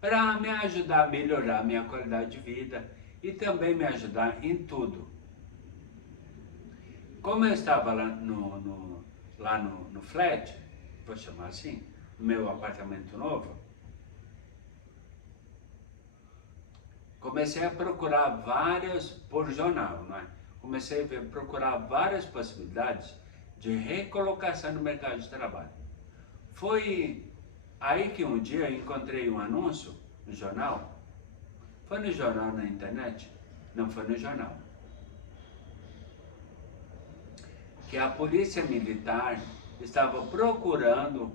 Para me ajudar a melhorar a minha qualidade de vida e também me ajudar em tudo. Como eu estava lá no flat, vou chamar assim, no meu apartamento novo, comecei a procurar por jornal, não é? Comecei a procurar várias possibilidades de recolocação no mercado de trabalho. Foi aí que um dia eu encontrei um anúncio no jornal. Foi no jornal na internet? Não, foi no jornal. Que a polícia militar estava procurando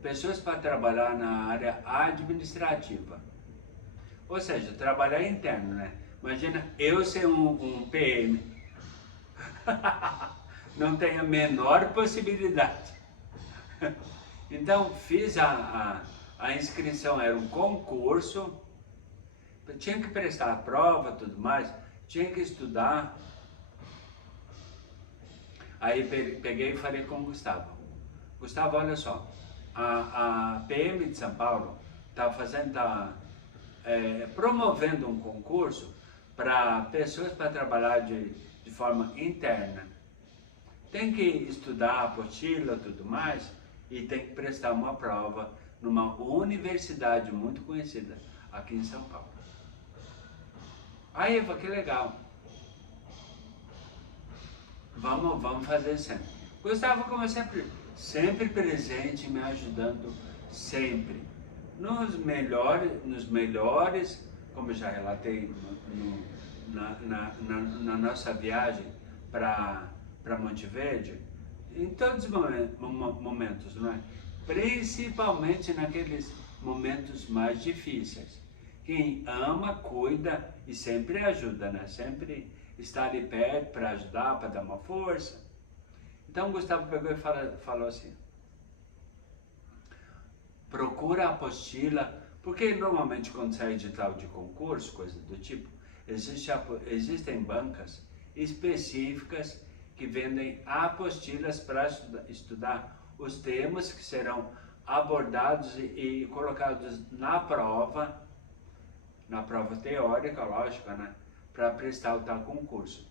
pessoas para trabalhar na área administrativa. Ou seja, trabalhar interno, né? Imagina eu ser um PM. Não tenho a menor possibilidade. Então fiz a inscrição, era um concurso, tinha que prestar a prova, tudo mais, tinha que estudar. Aí peguei e falei com o Gustavo. Gustavo, olha só, a PM de São Paulo está promovendo um concurso para pessoas para trabalhar de forma interna. Tem que estudar a apostila e tudo mais e tem que prestar uma prova numa universidade muito conhecida aqui em São Paulo. Aí, Eva, que legal. Vamos fazer sempre. Gustavo, como sempre presente, me ajudando sempre. Nos melhores, como eu já relatei na nossa viagem para Monte Verde, em todos os momentos, não é? Principalmente naqueles momentos mais difíceis. Quem ama, cuida e sempre ajuda, né? Sempre está ali perto para ajudar, para dar uma força. Então o Gustavo pegou e falou assim: procura a apostila, porque normalmente quando sai edital de concurso, coisa do tipo, existem bancas específicas que vendem apostilas para estudar os temas que serão abordados e colocados na prova teórica, lógica, né? Para prestar o tal concurso.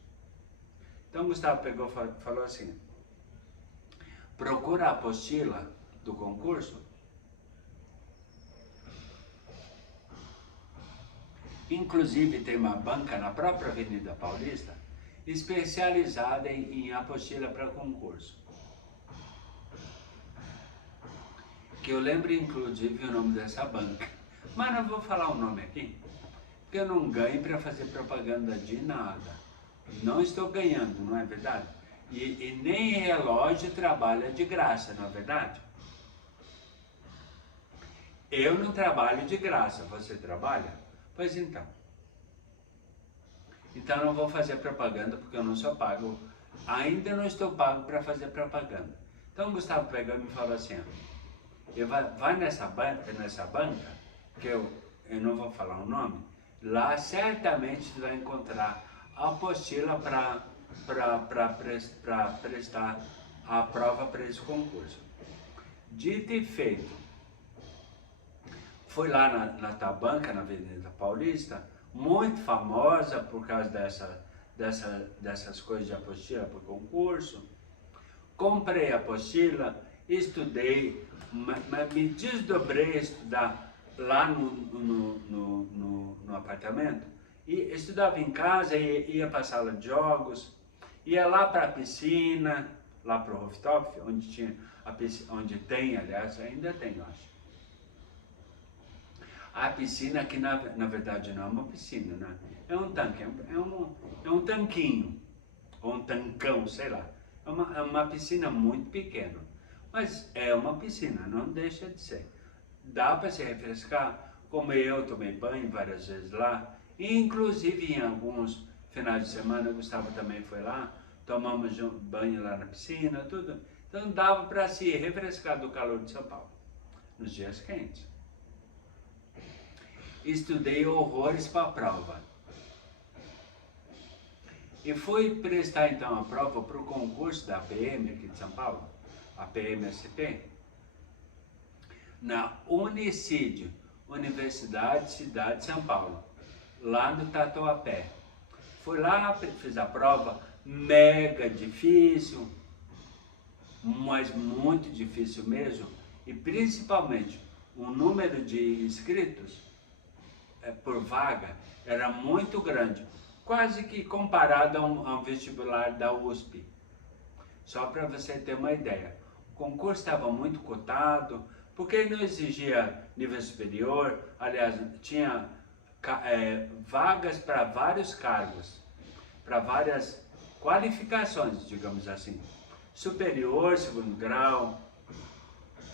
Então Gustavo pegou e falou assim: procura a apostila do concurso. Inclusive tem uma banca na própria Avenida Paulista especializada em apostila para concurso. Que eu lembro inclusive o nome dessa banca. Mas não vou falar o nome aqui, porque eu não ganho para fazer propaganda de nada. Não estou ganhando, não é verdade? E nem relógio trabalha de graça, não é verdade? Eu não trabalho de graça, você trabalha? Pois então. Então não vou fazer propaganda porque eu não sou pago. Ainda não estou pago para fazer propaganda. Então o Gustavo pegou e me falou assim: vai nessa banca, que eu não vou falar o nome, lá certamente tu vai encontrar a apostila para prestar a prova para esse concurso. Dito e feito. Fui lá na tal banca, na Avenida Paulista, muito famosa por causa dessas coisas de apostila para o concurso. Comprei a apostila, estudei, me desdobrei a estudar lá no apartamento, e estudava em casa, ia para a sala de jogos, ia lá para a piscina, lá para o rooftop, onde tem, aliás, ainda tem, eu acho. A piscina, que na verdade não é uma piscina, né? É um tanque, é um tanquinho, ou um tancão, sei lá. É uma piscina muito pequena, mas é uma piscina, não deixa de ser. Dá para se refrescar, como eu tomei banho várias vezes lá, inclusive em alguns finais de semana, o Gustavo também foi lá, tomamos banho lá na piscina, tudo. Então dava para se refrescar do calor de São Paulo, nos dias quentes. Estudei horrores para a prova. E fui prestar então a prova para o concurso da PM aqui de São Paulo. a PMSP, na Unicid, Universidade Cidade de São Paulo, lá no Tatuapé. Fui lá, fiz a prova, mega difícil, mas muito difícil mesmo, e principalmente o número de inscritos por vaga era muito grande, quase que comparado a um vestibular da USP. Só para você ter uma ideia, o concurso estava muito cotado, porque não exigia nível superior, aliás, tinha vagas para vários cargos, para várias qualificações, digamos assim. Superior, segundo grau,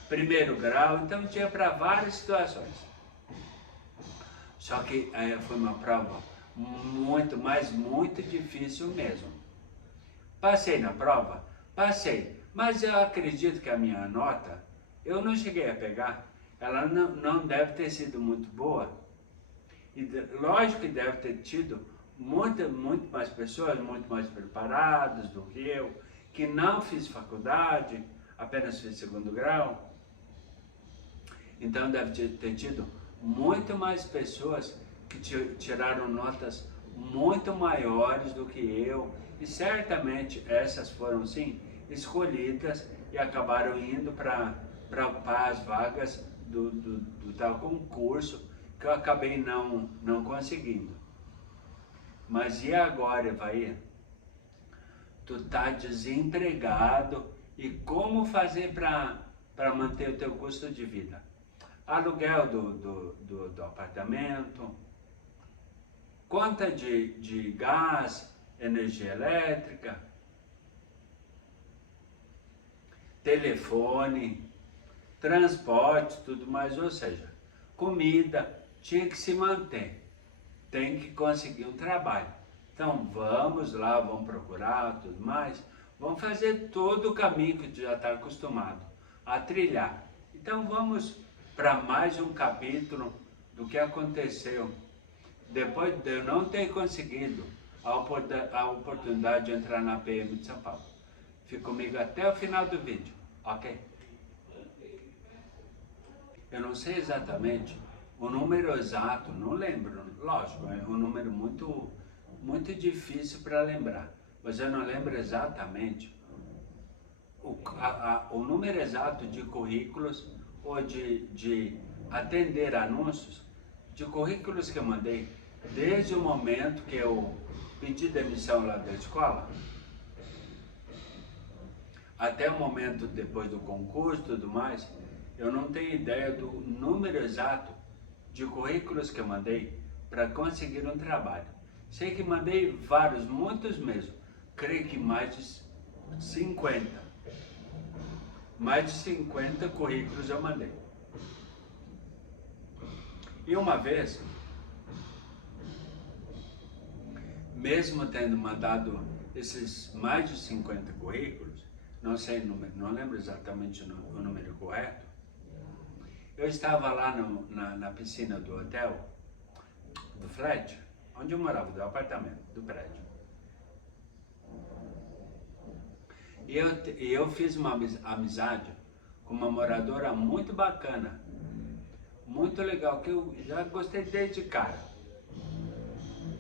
primeiro grau, então tinha para várias situações. Só que foi uma prova muito difícil mesmo. Passei na prova? Passei, mas eu acredito que a minha nota, eu não cheguei a pegar, ela não deve ter sido muito boa. E lógico que deve ter tido muito mais pessoas, muito mais preparadas do que eu, que não fiz faculdade, apenas fiz segundo grau. Então deve ter tido muito mais pessoas que tiraram notas muito maiores do que eu, e certamente essas foram sim escolhidas e acabaram indo para as vagas do tal concurso que eu acabei não conseguindo. Mas e agora, Evaí? Tu tá desempregado e como fazer para manter o teu custo de vida? Aluguel do apartamento, conta de gás, energia elétrica, telefone, transporte, tudo mais, ou seja, comida, tinha que se manter, tem que conseguir um trabalho. Então vamos lá, vamos procurar, tudo mais, vamos fazer todo o caminho que tu já está acostumado a trilhar. Então vamos para mais um capítulo do que aconteceu depois de eu não ter conseguido a oportunidade de entrar na PM de São Paulo. Fique comigo até o final do vídeo, ok? Eu não sei exatamente o número exato, não lembro, lógico, é um número muito difícil para lembrar, mas eu não lembro exatamente o número exato de currículos ou de atender anúncios, de currículos que eu mandei desde o momento que eu pedi demissão lá da escola, até o momento depois do concurso e tudo mais. Eu não tenho ideia do número exato de currículos que eu mandei para conseguir um trabalho. Sei que mandei vários, muitos mesmo, creio que mais de 50. Mais de 50 currículos eu mandei. E uma vez, mesmo tendo mandado esses mais de 50 currículos, não sei o número, não lembro exatamente o número correto, eu estava lá na piscina do hotel, do flat, onde eu morava, do apartamento, do prédio. E eu fiz uma amizade com uma moradora muito bacana, muito legal, que eu já gostei desde cara.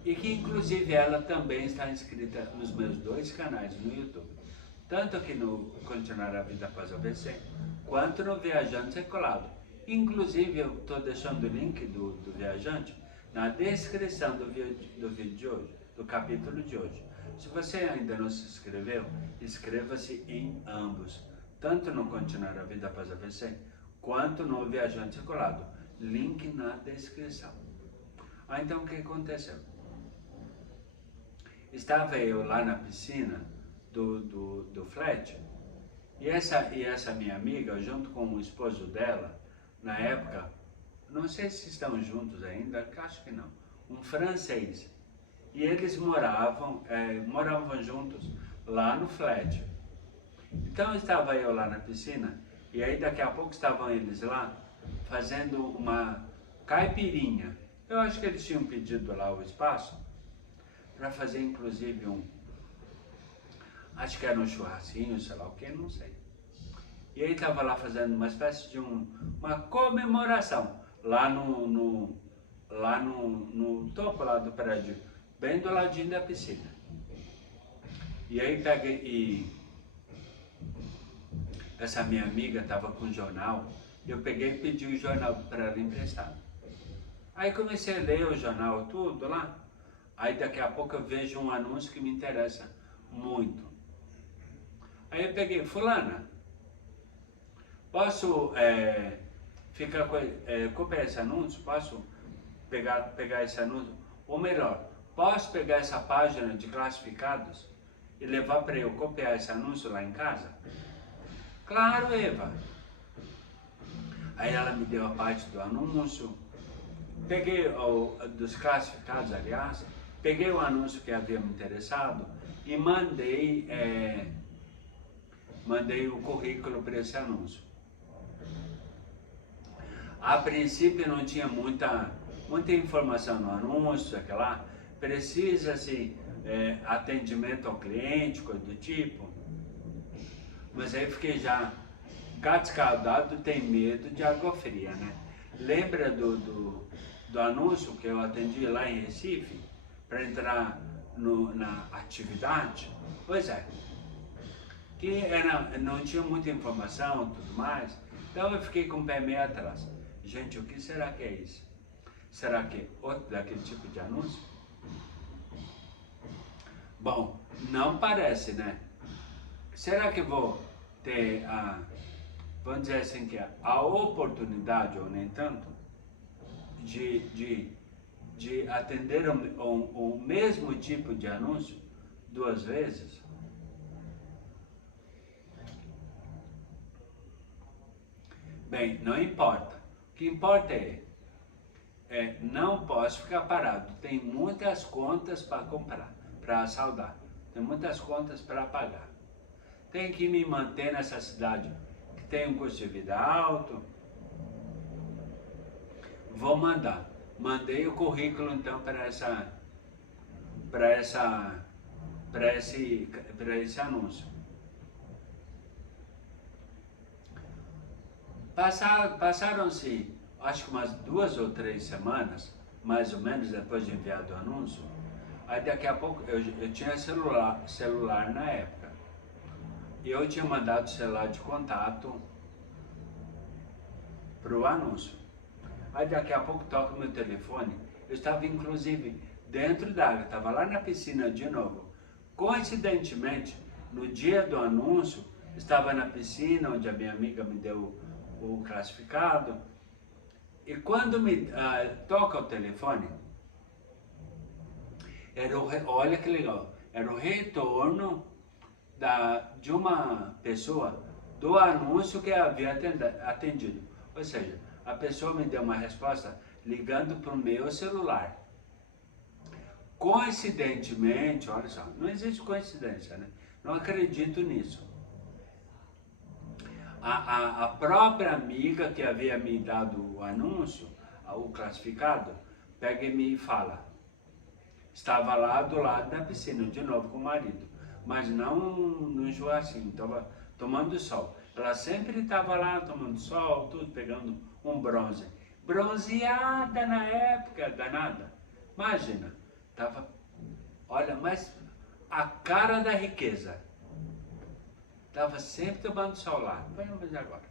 E que inclusive ela também está inscrita nos meus 2 canais no YouTube. Tanto aqui no Continuar a Vida Após o AVC, quanto no Viajante Secolado. Inclusive eu estou deixando o link do Viajante na descrição do vídeo de hoje, do capítulo de hoje. Se você ainda não se inscreveu, inscreva-se em ambos, tanto no Continuar a Vida Após o AVC, quanto no Viajante Secolado. Link na descrição. Então o que aconteceu? Estava eu lá na piscina do flat, e essa minha amiga, junto com o esposo dela, na época, não sei se estão juntos ainda, acho que não, um francês, e eles moravam juntos lá no flat. Então estava eu lá na piscina, e aí daqui a pouco estavam eles lá, fazendo uma caipirinha. Eu acho que eles tinham pedido lá o espaço, para fazer inclusive acho que era um churrasquinho, sei lá o que, não sei. E aí estava lá fazendo uma espécie de uma comemoração, lá no topo lá do prédio, bem do ladinho da piscina. E aí peguei e essa minha amiga estava com o jornal, eu peguei e pedi o jornal para ela emprestar. Aí comecei a ler o jornal, tudo lá. Aí daqui a pouco eu vejo um anúncio que me interessa muito. Aí eu peguei, fulana, posso ficar copiar esse anúncio? Posso pegar esse anúncio? Ou melhor, posso pegar essa página de classificados e levar para eu copiar esse anúncio lá em casa? Claro, Eva. Aí ela me deu a parte do anúncio, peguei dos classificados, aliás, peguei o anúncio que havia me interessado e mandei o currículo para esse anúncio. A princípio não tinha muita informação no anúncio, aquela precisa-se atendimento ao cliente, coisa do tipo. Mas aí fiquei já, gato escaldado tem medo de água fria, né? Lembra do anúncio que eu atendi lá em Recife, para entrar na atividade? Pois é, que não tinha muita informação e tudo mais, então eu fiquei com o pé meio atrás. Gente, o que será que é isso? Será que é outro daquele tipo de anúncio? Bom, não parece, né? Será que vou ter vamos dizer assim, que a oportunidade, ou nem tanto, de atender o mesmo tipo de anúncio 2 vezes? Bem, não importa. O que importa não posso ficar parado. Tem muitas contas para comprar, para saldar. Tem muitas contas para pagar. Tem que me manter nessa cidade que tem um custo de vida alto. Vou mandar. Mandei o currículo então para esse anúncio. Passaram-se, acho que umas 2 ou 3 semanas, mais ou menos, depois de enviado o anúncio. Aí daqui a pouco, eu tinha celular na época. E eu tinha mandado o celular de contato para o anúncio. Aí daqui a pouco toca o meu telefone. Eu estava inclusive dentro d'água, estava lá na piscina de novo. Coincidentemente, no dia do anúncio, estava na piscina onde a minha amiga me deu o classificado. E quando me toca o telefone, olha que legal, era o retorno de uma pessoa do anúncio que havia atendido. Ou seja, a pessoa me deu uma resposta ligando para o meu celular. Coincidentemente, olha só, não existe coincidência, né? Não acredito nisso. A própria amiga que havia me dado o anúncio, o classificado, pega e me fala. Estava lá do lado da piscina, de novo com o marido, mas não no churrasquinho, estava tomando sol. Ela sempre estava lá tomando sol, tudo, pegando um bronze. Bronzeada na época, danada. Imagina, estava, olha, mas a cara da riqueza. Estava sempre tomando sol lá. Mas agora?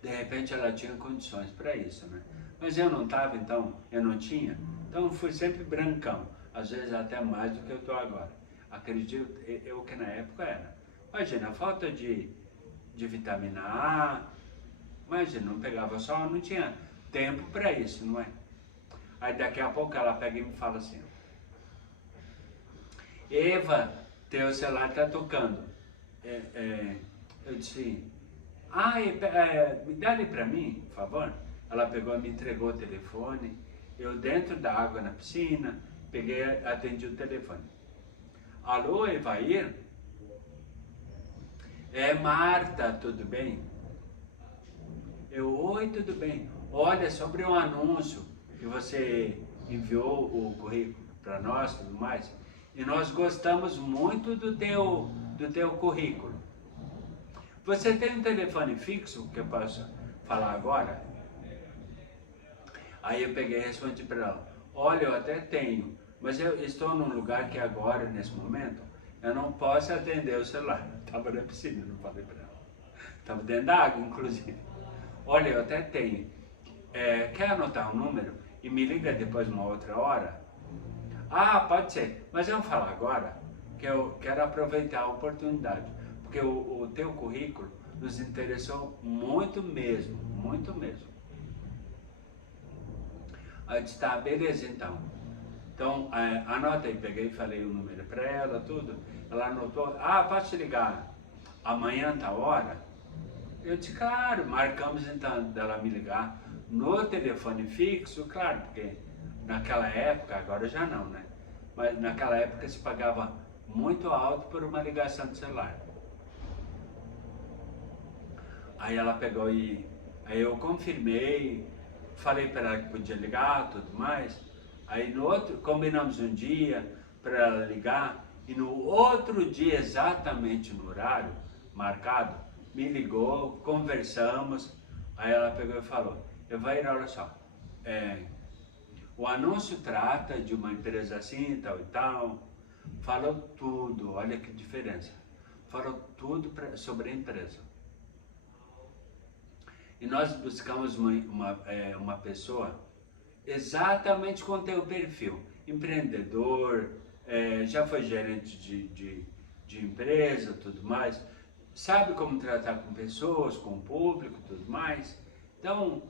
De repente ela tinha condições para isso, né? Mas eu não estava, então, eu não tinha. Então fui sempre brancão, às vezes até mais do que eu estou agora. Acredito, eu que na época era. Imagina, a falta de vitamina A, imagina, não pegava sol, não tinha tempo para isso, não é? Aí daqui a pouco ela pega e me fala assim, Eva, teu celular está tocando. Eu disse, me dá ali para mim, por favor. Ela pegou e me entregou o telefone. Eu dentro da água na piscina, peguei, atendi o telefone. Alô, Evair? É Marta, tudo bem? Oi, tudo bem. Olha, sobre um anúncio que você enviou o currículo para nós e tudo mais, e nós gostamos muito do teu currículo. Você tem um telefone fixo que eu posso falar agora? Aí eu peguei e respondi para ela, olha, eu até tenho, mas eu estou num lugar que agora, nesse momento, eu não posso atender o celular. Estava na piscina, não falei para ela. Estava dentro da água, inclusive. Olha, eu até tenho. Quer anotar um número e me liga depois uma outra hora? Ah, pode ser, mas vamos falar agora, que eu quero aproveitar a oportunidade, porque o teu currículo nos interessou muito mesmo, muito mesmo. Aí eu disse, tá, beleza então. Então, anota aí, peguei e falei o número para ela, tudo. Ela anotou, posso te ligar amanhã, tal hora? Eu disse, claro, marcamos então dela me ligar no telefone fixo, claro, porque naquela época, agora já não, né? Mas naquela época se pagava muito alto por uma ligação de celular. Aí ela pegou aí eu confirmei, falei para ela que podia ligar, tudo mais. Aí no outro, combinamos um dia para ela ligar e no outro dia, exatamente no horário marcado, me ligou, conversamos. Aí ela pegou e falou, Evair, olha só, o anúncio trata de uma empresa assim, tal e tal, falou tudo, olha que diferença, falou tudo sobre a empresa. E nós buscamos uma pessoa exatamente com o teu perfil, empreendedor, já foi gerente de empresa, tudo mais, sabe como tratar com pessoas, com o público, tudo mais. Então,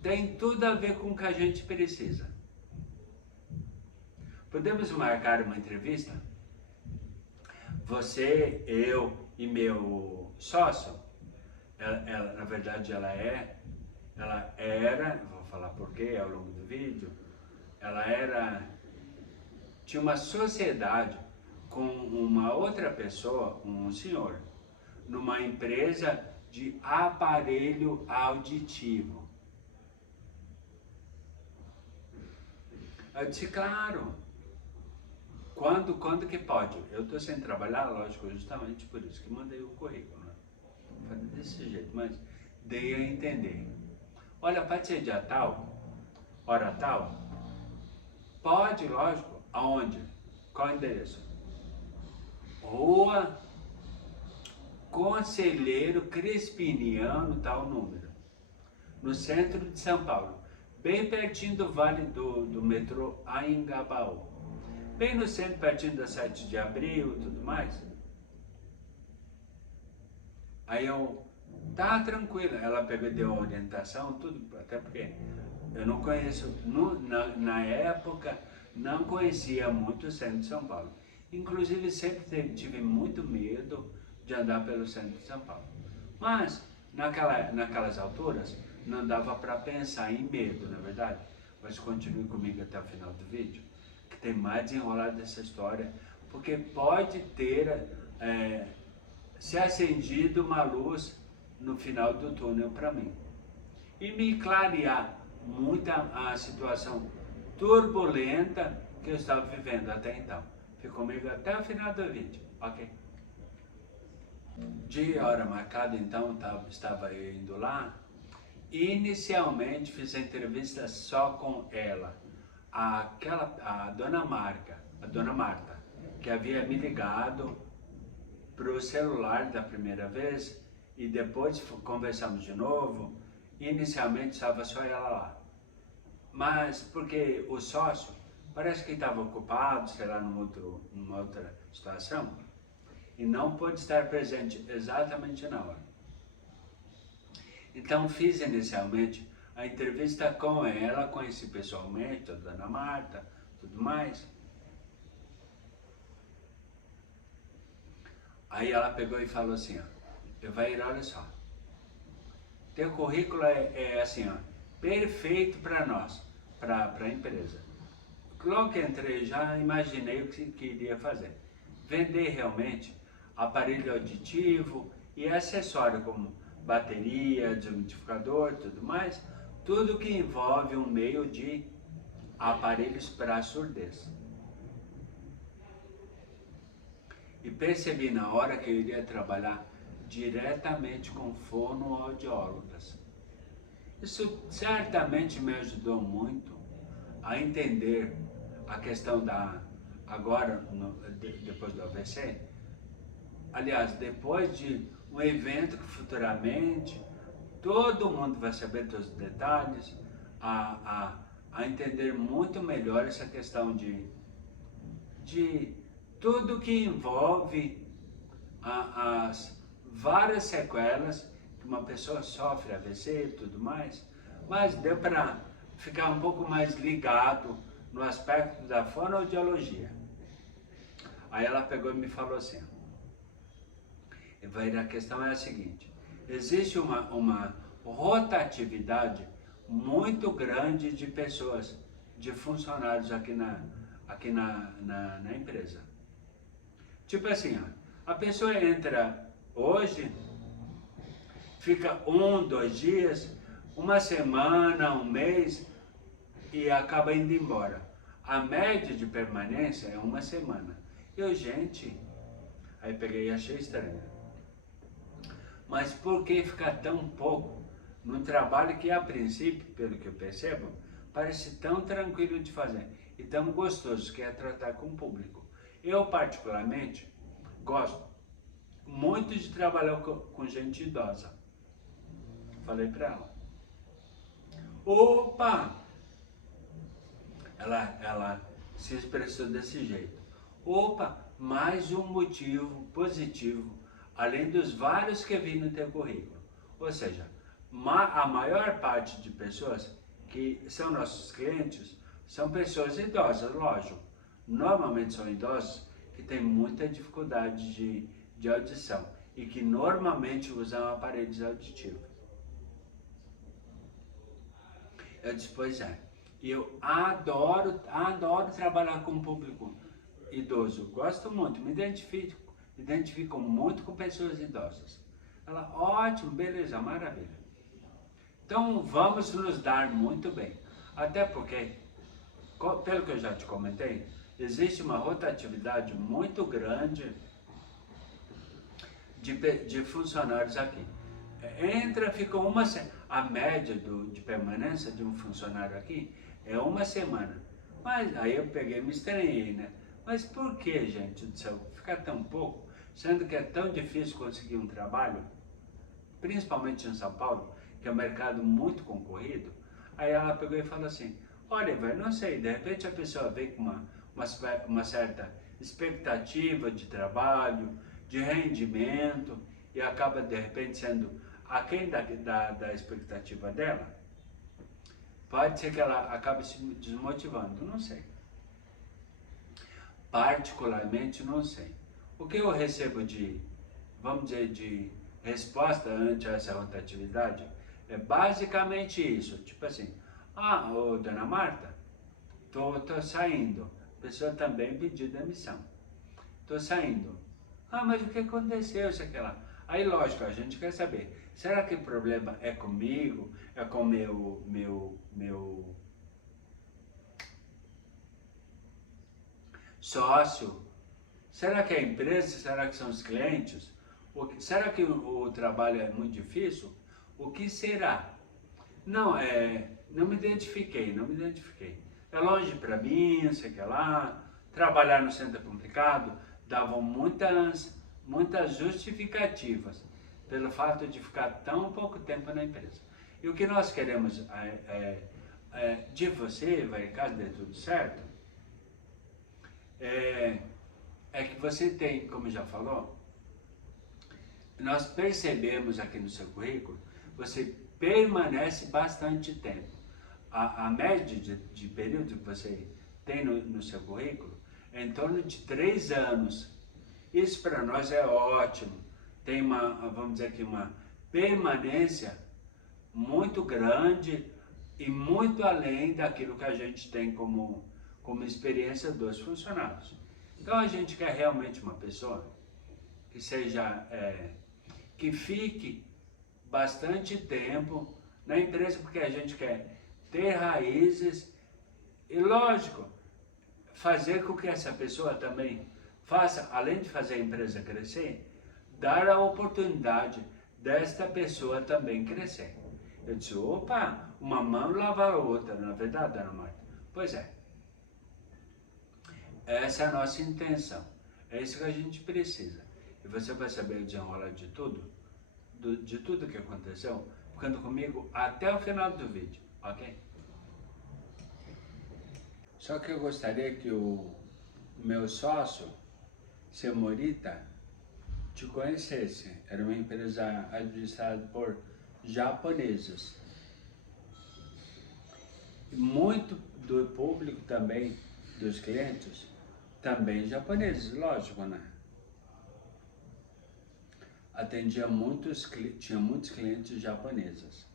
tem tudo a ver com o que a gente precisa. Podemos marcar uma entrevista? Você, eu e meu sócio, na verdade ela era, vou falar porquê ao longo do vídeo, tinha uma sociedade com uma outra pessoa, um senhor, numa empresa de aparelho auditivo. Eu disse, claro, quando que pode? Eu estou sem trabalhar, lógico, justamente por isso que mandei o currículo, né? Falei desse jeito, mas dei a entender. Olha, pode ser dia tal, hora tal? Pode, lógico. Aonde? Qual o endereço? Rua Conselheiro Crispiniano, tal número. No centro de São Paulo. Bem pertinho do vale do metrô Anhangabaú. Bem no centro, pertinho da 7 de abril e tudo mais. Aí eu, tá tranquilo. Ela pegou e deu a orientação, tudo, até porque eu não conheço, na época, não conhecia muito o centro de São Paulo. Inclusive, sempre tive muito medo de andar pelo centro de São Paulo. Mas, naquelas alturas, não dava para pensar em medo, na verdade. Mas continue comigo até o final do vídeo, que tem mais desenrolado dessa história, porque pode ter se acendido uma luz no final do túnel para mim. E me clarear muita a situação turbulenta que eu estava vivendo até então. Fique comigo até o final do vídeo, ok? Dia e hora marcada, então, estava eu indo lá. Inicialmente fiz a entrevista só com ela, a dona Marta, que havia me ligado para o celular da primeira vez e depois conversamos de novo. Inicialmente estava só ela lá, mas porque o sócio parece que estava ocupado, sei lá, numa outra situação, e não pôde estar presente exatamente na hora. Então fiz inicialmente a entrevista com ela, conheci pessoalmente a dona Marta, tudo mais. Aí ela pegou e falou assim, ó, Evair, olha só, teu currículo é assim, ó, perfeito para nós, para a empresa. Logo que entrei, já imaginei o que iria fazer. Vender realmente aparelho auditivo e acessório como bateria, desumidificador, tudo mais, tudo que envolve um meio de aparelhos para surdez. E percebi na hora que eu iria trabalhar diretamente com fonoaudiólogas. Isso certamente me ajudou muito a entender a questão depois do AVC. Aliás, depois de um evento que futuramente todo mundo vai saber dos detalhes, a entender muito melhor essa questão de tudo que envolve as várias sequelas que uma pessoa sofre, AVC e tudo mais, mas deu para ficar um pouco mais ligado no aspecto da fonoaudiologia. Aí ela pegou e me falou assim, a questão é a seguinte, existe uma rotatividade muito grande de pessoas, de funcionários aqui na empresa. Tipo assim, a pessoa entra hoje, fica 1, 2 dias, uma semana, um mês e acaba indo embora. A média de permanência é 1 semana. Eu, gente, aí peguei e achei estranho. Mas por que ficar tão pouco num trabalho que, a princípio, pelo que eu percebo, parece tão tranquilo de fazer e tão gostoso, que é tratar com o público? Eu, particularmente, gosto muito de trabalhar com gente idosa. Falei para ela. Opa! Ela se expressou desse jeito. Opa, mais um motivo positivo, além dos vários que vi no teu currículo. Ou seja, a maior parte de pessoas que são nossos clientes são pessoas idosas, lógico. Normalmente são idosos que têm muita dificuldade de audição e que normalmente usam aparelhos auditivos. Eu disse, pois é, eu adoro trabalhar com o público idoso, gosto muito, me identifico muito com pessoas idosas. Ela, ótimo, beleza, maravilha. Então vamos nos dar muito bem, até porque, pelo que eu já te comentei, existe uma rotatividade muito grande de funcionários aqui. Fica a média de permanência de um funcionário aqui é 1 semana. Mas aí eu peguei e me estranhei, né? Mas por que, gente do céu, ficar tão pouco, sendo que é tão difícil conseguir um trabalho, principalmente em São Paulo, que é um mercado muito concorrido? Aí ela pegou e falou assim, olha, velho, não sei, de repente a pessoa vem com uma certa expectativa de trabalho, de rendimento, e acaba de repente sendo aquém da expectativa dela. Pode ser que ela acabe se desmotivando, não sei. Particularmente não sei. O que eu recebo vamos dizer, de resposta ante essa rotatividade é basicamente isso, tipo assim, ô dona Marta, tô saindo, a pessoa também pediu demissão, tô saindo, mas o que aconteceu, isso aqui lá? Aí lógico, a gente quer saber, será que o problema é comigo, é com meu sócio? Será que é a empresa? Será que são os clientes? Será que o trabalho é muito difícil? O que será? Não me identifiquei. É longe para mim, sei que lá, trabalhar no centro é complicado, davam muitas justificativas pelo fato de ficar tão pouco tempo na empresa. E o que nós queremos de você, caso dê tudo certo, é que você tem, como já falou, nós percebemos aqui no seu currículo, você permanece bastante tempo. A média de período que você tem no seu currículo é em torno de 3 anos. Isso para nós é ótimo. Tem vamos dizer aqui, uma permanência muito grande e muito além daquilo que a gente tem como experiência dos funcionários. Então a gente quer realmente uma pessoa que seja, que fique bastante tempo na empresa, porque a gente quer ter raízes e, lógico, fazer com que essa pessoa também faça, além de fazer a empresa crescer, dar a oportunidade desta pessoa também crescer. Eu disse, opa, uma mão lava a outra, não é verdade, dona Marta? Pois é. Essa é a nossa intenção. É isso que a gente precisa. E você vai saber o desenrolar de tudo, de tudo que aconteceu, ficando comigo até o final do vídeo, ok? Só que eu gostaria que o meu sócio, seu Morita, te conhecesse. Era uma empresa administrada por japoneses. Muito do público também, dos clientes, também japoneses, lógico, né? Tinha muitos clientes japoneses.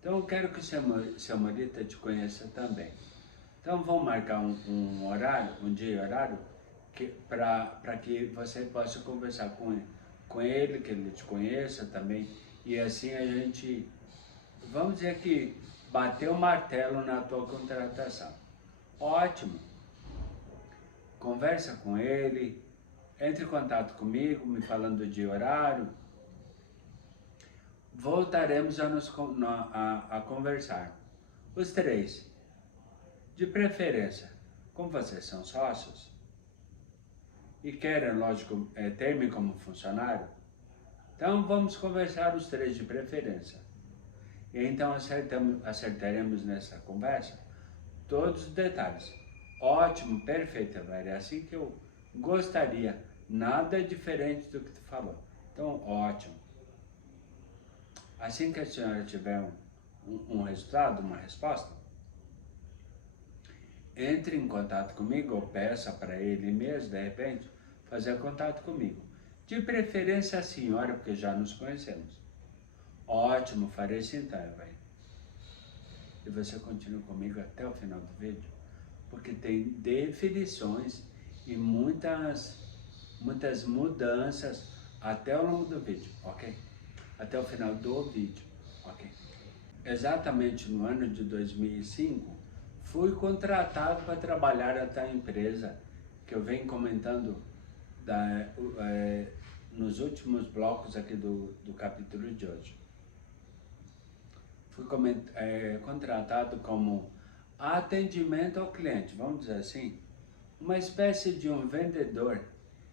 Então eu quero que o seu Morita te conheça também. Então vamos marcar um horário, um dia e horário, para que você possa conversar com ele, que ele te conheça também. E assim a gente, vamos dizer que bateu o martelo na tua contratação. Ótimo! Conversa com ele, entre em contato comigo, me falando do dia e horário. Voltaremos a conversar. Os três. De preferência, como vocês são sócios e querem, lógico, ter-me como funcionário, então vamos conversar os três de preferência. E então acertaremos nessa conversa todos os detalhes. Ótimo, perfeito, Valéria, é assim que eu gostaria, nada diferente do que tu falou. Então, ótimo. Assim que a senhora tiver um resultado, uma resposta, entre em contato comigo ou peça para ele mesmo, de repente, fazer contato comigo. De preferência a senhora, porque já nos conhecemos. Ótimo, farei sim, tá, vai. E você continua comigo até o final do vídeo, porque tem definições e muitas mudanças até o longo do vídeo, ok? Até o final do vídeo, ok? Exatamente no ano de 2005, fui contratado para trabalhar até a empresa que eu venho comentando nos últimos blocos aqui do capítulo de hoje. Fui contratado como atendimento ao cliente, vamos dizer assim, uma espécie de um vendedor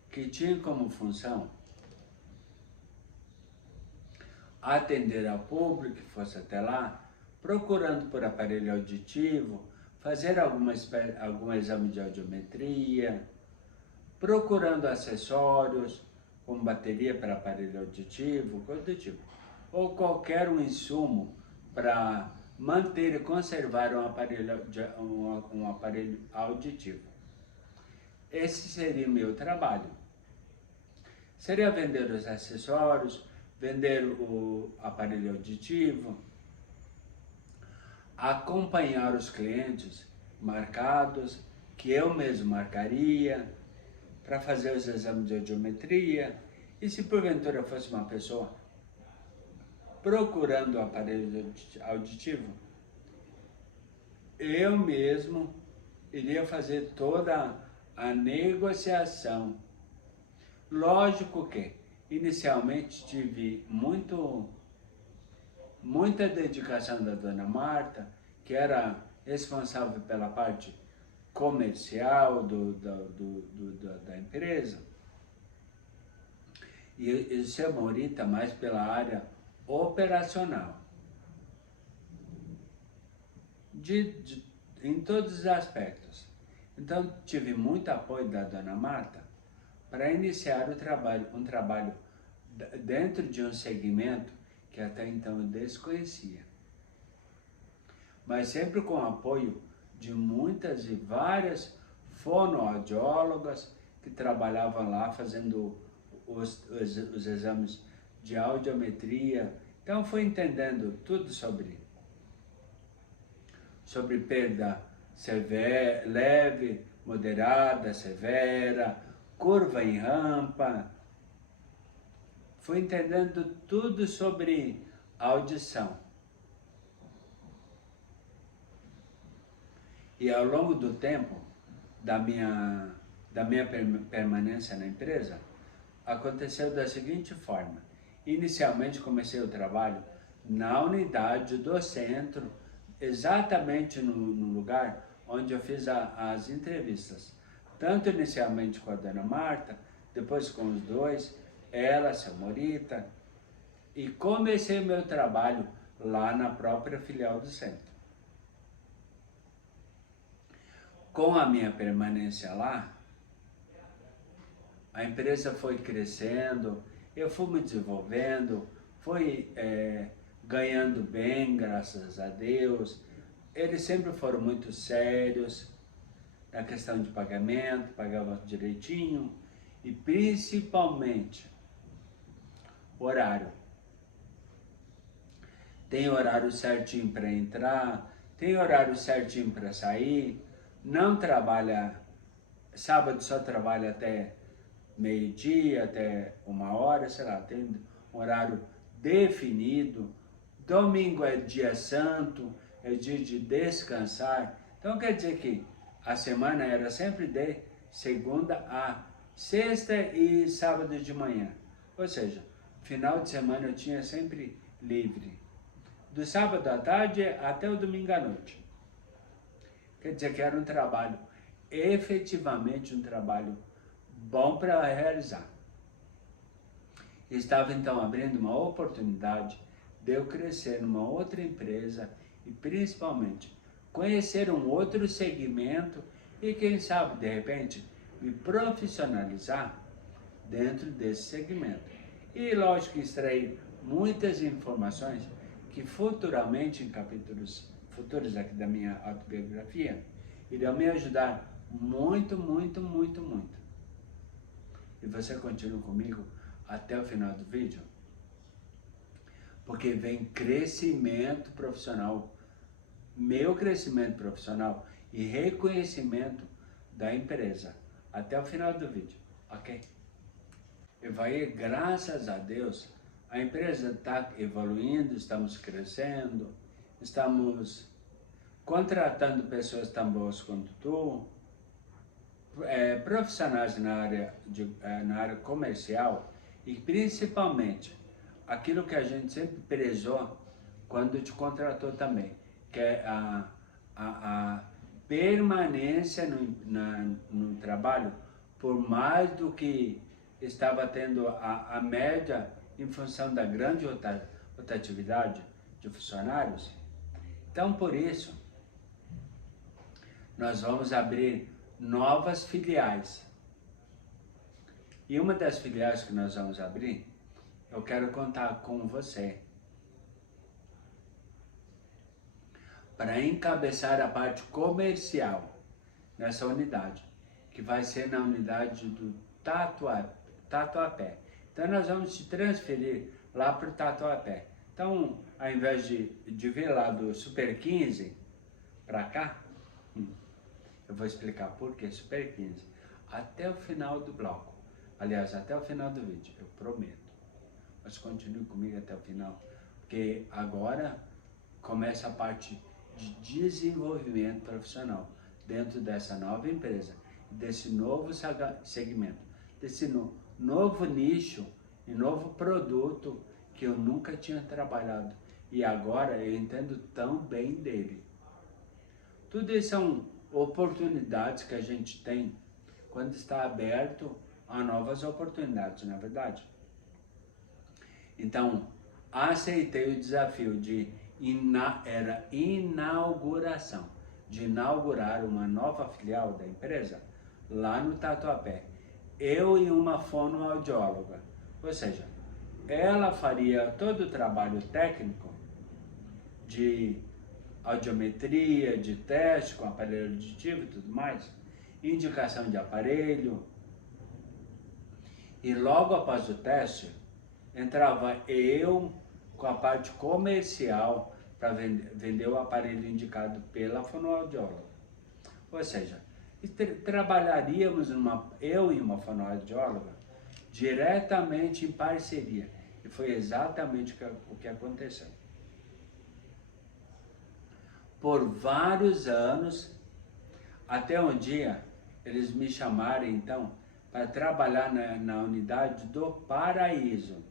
que tinha como função atender ao público que fosse até lá, procurando por aparelho auditivo, fazer algum exame de audiometria, procurando acessórios, como bateria para aparelho auditivo, coisa do tipo, ou qualquer um insumo para manter e conservar um aparelho auditivo. Esse seria o meu trabalho. Seria vender os acessórios, vender o aparelho auditivo, acompanhar os clientes marcados, que eu mesmo marcaria, para fazer os exames de audiometria, e se porventura fosse uma pessoa procurando o aparelho auditivo, eu mesmo iria fazer toda a negociação. Lógico que inicialmente tive muita dedicação da dona Marta, que era responsável pela parte comercial da empresa, e o seu Morita mais pela área operacional. Em todos os aspectos. Então, tive muito apoio da dona Marta para iniciar um trabalho dentro de um segmento que até então eu desconhecia. Mas sempre com o apoio de muitas e várias fonoaudiólogas que trabalhavam lá fazendo os exames de audiometria. Então fui entendendo tudo sobre perda leve, moderada, severa, curva em rampa. Fui entendendo tudo sobre audição. E ao longo do tempo da minha permanência na empresa, aconteceu da seguinte forma. Inicialmente comecei o trabalho na unidade do centro, exatamente no lugar onde eu fiz as entrevistas. Tanto inicialmente com a dona Marta, depois com os dois, ela, a seu Morita, e comecei o meu trabalho lá na própria filial do centro. Com a minha permanência lá, a empresa foi crescendo, eu fui me desenvolvendo, fui ganhando bem, graças a Deus. Eles sempre foram muito sérios na questão de pagamento, pagavam direitinho e principalmente horário. Tem horário certinho para entrar, tem horário certinho para sair, não trabalha, sábado só trabalha até meio-dia, até 1 hora, sei lá, tem um horário definido. Domingo é dia santo, é dia de descansar. Então quer dizer que a semana era sempre de segunda a sexta e sábado de manhã. Ou seja, final de semana eu tinha sempre livre. Do sábado à tarde até o domingo à noite. Quer dizer que era um trabalho, efetivamente um trabalho bom para realizar. Estava então abrindo uma oportunidade de eu crescer numa outra empresa e principalmente conhecer um outro segmento e quem sabe de repente me profissionalizar dentro desse segmento. E lógico extrair muitas informações que futuramente em capítulos futuros aqui da minha autobiografia irão me ajudar muito, muito, muito, muito. E você continua comigo até o final do vídeo, porque vem crescimento profissional, meu crescimento profissional e reconhecimento da empresa até o final do vídeo, ok? E vai, graças a Deus, a empresa está evoluindo, estamos crescendo, estamos contratando pessoas tão boas quanto tu, profissionais na área comercial e principalmente aquilo que a gente sempre prezou quando te contratou também, que é a permanência no trabalho por mais do que estava tendo a média em função da grande rotatividade de funcionários. Então, por isso, nós vamos abrir novas filiais. E uma das filiais que nós vamos abrir, eu quero contar com você para encabeçar a parte comercial nessa unidade, que vai ser na unidade do Tatuapé. Então nós vamos te transferir lá para o Tatuapé. Então, ao invés de vir lá do Super 15 para cá, eu vou explicar por que Super 15 até o final do bloco. Aliás, até o final do vídeo, eu prometo. Mas continue comigo até o final, porque agora começa a parte de desenvolvimento profissional dentro dessa nova empresa, desse novo segmento, desse novo nicho e novo produto que eu nunca tinha trabalhado e agora eu entendo tão bem dele. Tudo isso são oportunidades que a gente tem quando está aberto a novas oportunidades, não é verdade? Então, aceitei o desafio era inauguração, de inaugurar uma nova filial da empresa lá no Tatuapé. Eu e uma fonoaudióloga, ou seja, ela faria todo o trabalho técnico de audiometria, de teste com aparelho auditivo e tudo mais, indicação de aparelho. E logo após o teste, entrava eu com a parte comercial para vender o aparelho indicado pela fonoaudióloga. Ou seja, trabalharíamos eu e uma fonoaudióloga diretamente em parceria. E foi exatamente o que aconteceu. Por vários anos, até um dia, eles me chamaram então para trabalhar na unidade do Paraíso.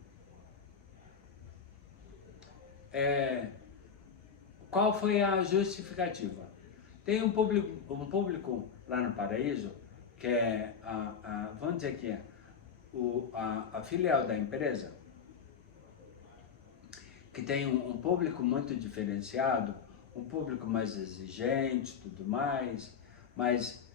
Qual foi a justificativa? Tem um público lá no Paraíso, que é, vamos dizer que é a filial da empresa, que tem um público muito diferenciado, um público mais exigente, tudo mais, mas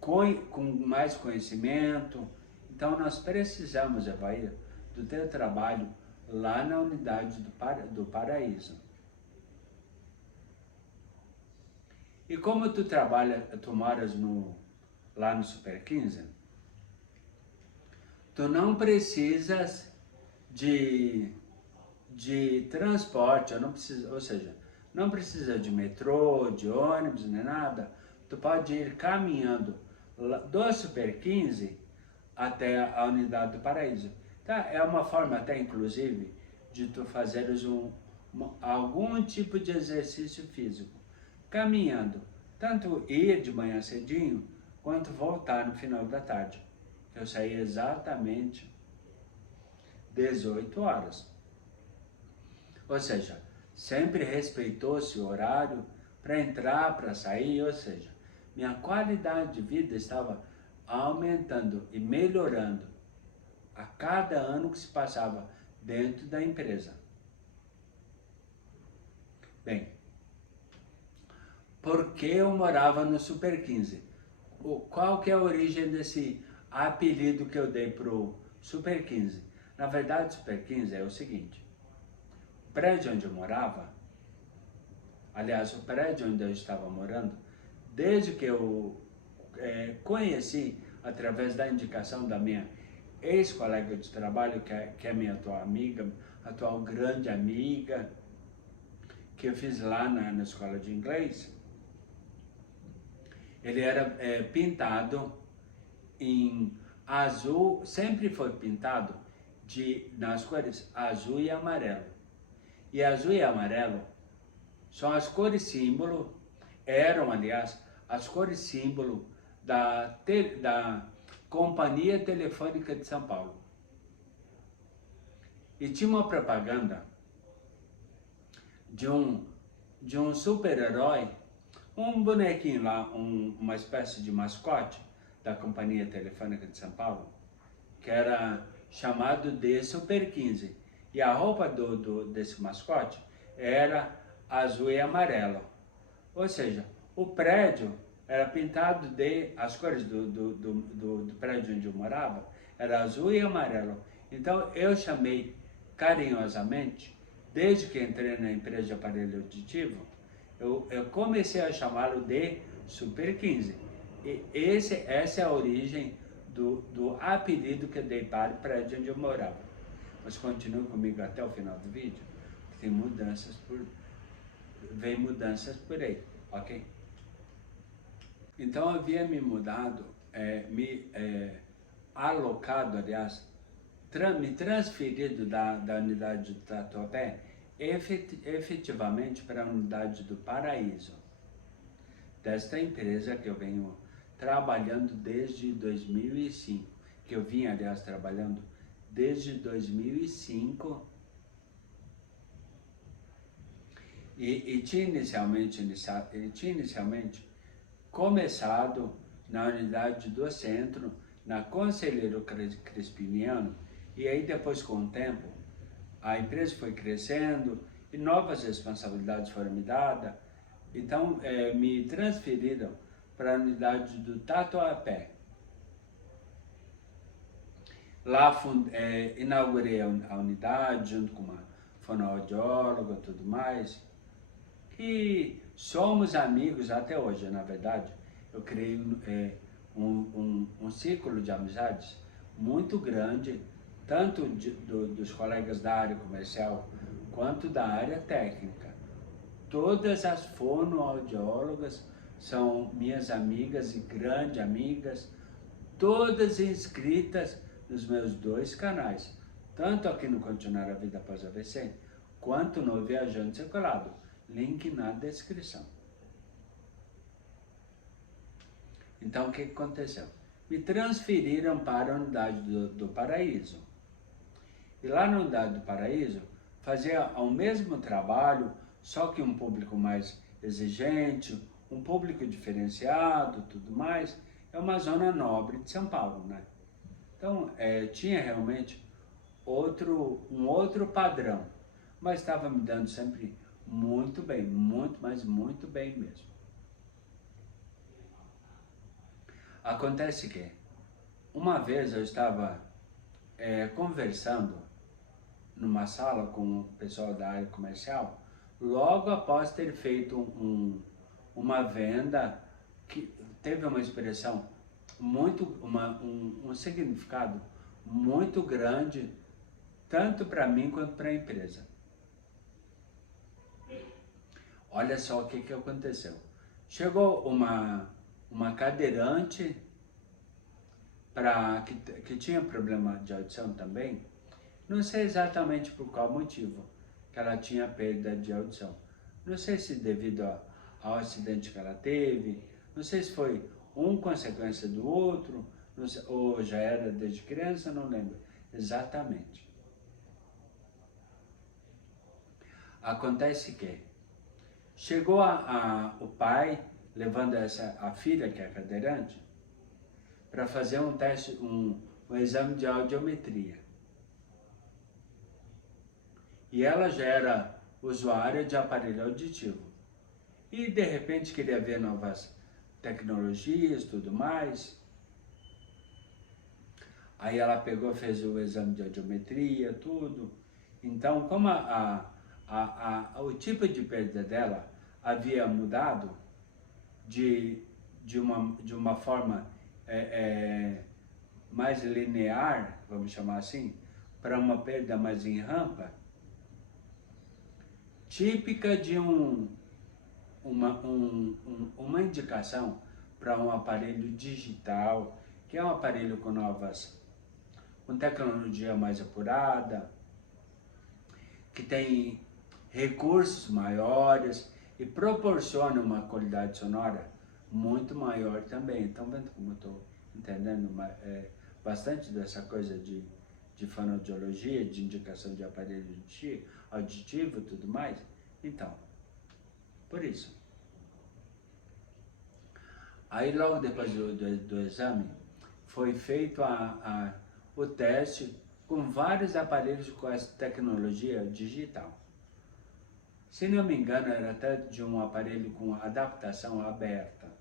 com mais conhecimento. Então nós precisamos, Evair, do teu trabalho lá na unidade do Paraíso. E como tu moras lá no Super 15, tu não precisas de transporte, ou seja, não precisa de metrô, de ônibus, nem nada. Tu pode ir caminhando do Super 15 até a unidade do Paraíso. Tá? É uma forma até, inclusive, de tu fazeres algum tipo de exercício físico. Caminhando, tanto ir de manhã cedinho, quanto voltar no final da tarde. Eu saí exatamente 18 horas. Ou seja, sempre respeitou-se o horário para entrar, para sair, ou seja, minha qualidade de vida estava aumentando e melhorando a cada ano que se passava dentro da empresa. Bem, por que eu morava no Super 15? Qual que é a origem desse apelido que eu dei pro Super 15? Na verdade, Super 15 é o seguinte: o prédio onde eu morava, aliás, o prédio onde eu estava morando, desde que eu conheci, através da indicação da minha ex-colega de trabalho, que é minha atual grande amiga, que eu fiz lá na escola de inglês, ele era pintado em azul, sempre foi pintado nas cores azul e amarelo. E azul e amarelo são as cores símbolo, eram, aliás, as cores símbolo da Companhia Telefônica de São Paulo. E tinha uma propaganda de um super-herói, um bonequinho lá, uma espécie de mascote da Companhia Telefônica de São Paulo, que era chamado de Super 15. E a roupa desse mascote era azul e amarelo. Ou seja, o prédio era pintado as cores do prédio onde eu morava, era azul e amarelo. Então eu chamei carinhosamente, desde que entrei na empresa de aparelho auditivo, eu comecei a chamá-lo de Super 15. E essa é a origem do apelido que eu dei para o prédio onde eu morava. Mas continue comigo até o final do vídeo, que tem vem mudanças por aí, ok? Então eu havia me mudado, alocado, aliás, me transferido da unidade do Tatuapé efetivamente para a unidade do Paraíso, desta empresa que eu venho trabalhando desde 2005, que eu vim, aliás, trabalhando desde 2005, e tinha inicialmente começado na unidade do centro, na Conselheiro Crispiniano, e aí depois, com o tempo, a empresa foi crescendo e novas responsabilidades foram me dadas. Então me transferiram para a unidade do Tatuapé. Lá inaugurei a unidade junto com uma fonoaudióloga e tudo mais. E somos amigos até hoje, na verdade. Eu criei um círculo de amizades muito grande, tanto dos colegas da área comercial quanto da área técnica. Todas as fonoaudiólogas são minhas amigas e grandes amigas, todas inscritas nos meus 2 canais, tanto aqui no Continuar a Vida Após AVC, quanto no Viajante Circulado, link na descrição. Então o que aconteceu? me transferiram para a unidade do Paraíso. E lá na unidade do Paraíso, fazia o mesmo trabalho, só que um público mais exigente, um público diferenciado, tudo mais. É uma zona nobre de São Paulo, né? Então, tinha realmente um outro padrão, mas estava me dando sempre muito bem, muito, mas muito bem mesmo. Acontece que, uma vez eu estava conversando numa sala com o pessoal da área comercial, logo após ter feito uma venda que teve uma expressão um significado muito grande, tanto para mim quanto para a empresa. Olha só o que aconteceu. Chegou uma cadeirante que tinha problema de audição também. Não sei exatamente por qual motivo que ela tinha perda de audição. Não sei se devido ao acidente que ela teve, não sei se foi consequência do outro, não sei, ou já era desde criança, não lembro exatamente. Acontece que chegou o pai levando a filha, que é cadeirante, para fazer um teste, um exame de audiometria. E ela já era usuária de aparelho auditivo. E de repente queria ver novas tecnologias, tudo mais. Aí ela pegou, fez o exame de audiometria, tudo. Então, como o tipo de perda dela havia mudado de uma forma mais linear, vamos chamar assim, para uma perda mais em rampa, típica de uma indicação para um aparelho digital, que é um aparelho com tecnologia mais apurada, que tem recursos maiores e proporciona uma qualidade sonora muito maior também. Estão vendo como eu estou entendendo bastante dessa coisa de fonoaudiologia, de indicação de aparelho auditivo e tudo mais? Então, por isso. Aí logo depois do exame, foi feito o teste com vários aparelhos com essa tecnologia digital. Se não me engano, era até de um aparelho com adaptação aberta,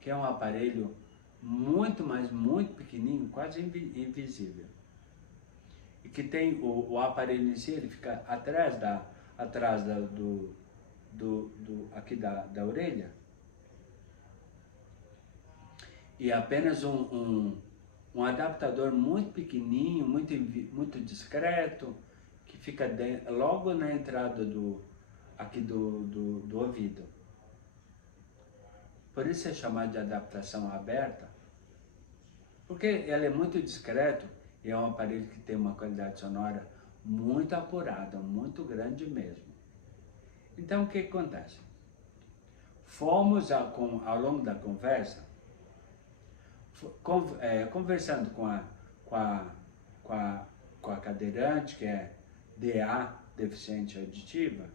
que é um aparelho muito pequenininho, quase invisível. E que tem o aparelho em si, ele fica atrás aqui da orelha. E apenas um adaptador muito pequenininho, muito discreto, que fica logo na entrada do ouvido. Por isso é chamado de adaptação aberta, porque ela é muito discreto e é um aparelho que tem uma qualidade sonora muito apurada, muito grande mesmo. Então o que acontece? Fomos ao longo da conversa, conversando com a cadeirante, que é DA, deficiente auditiva.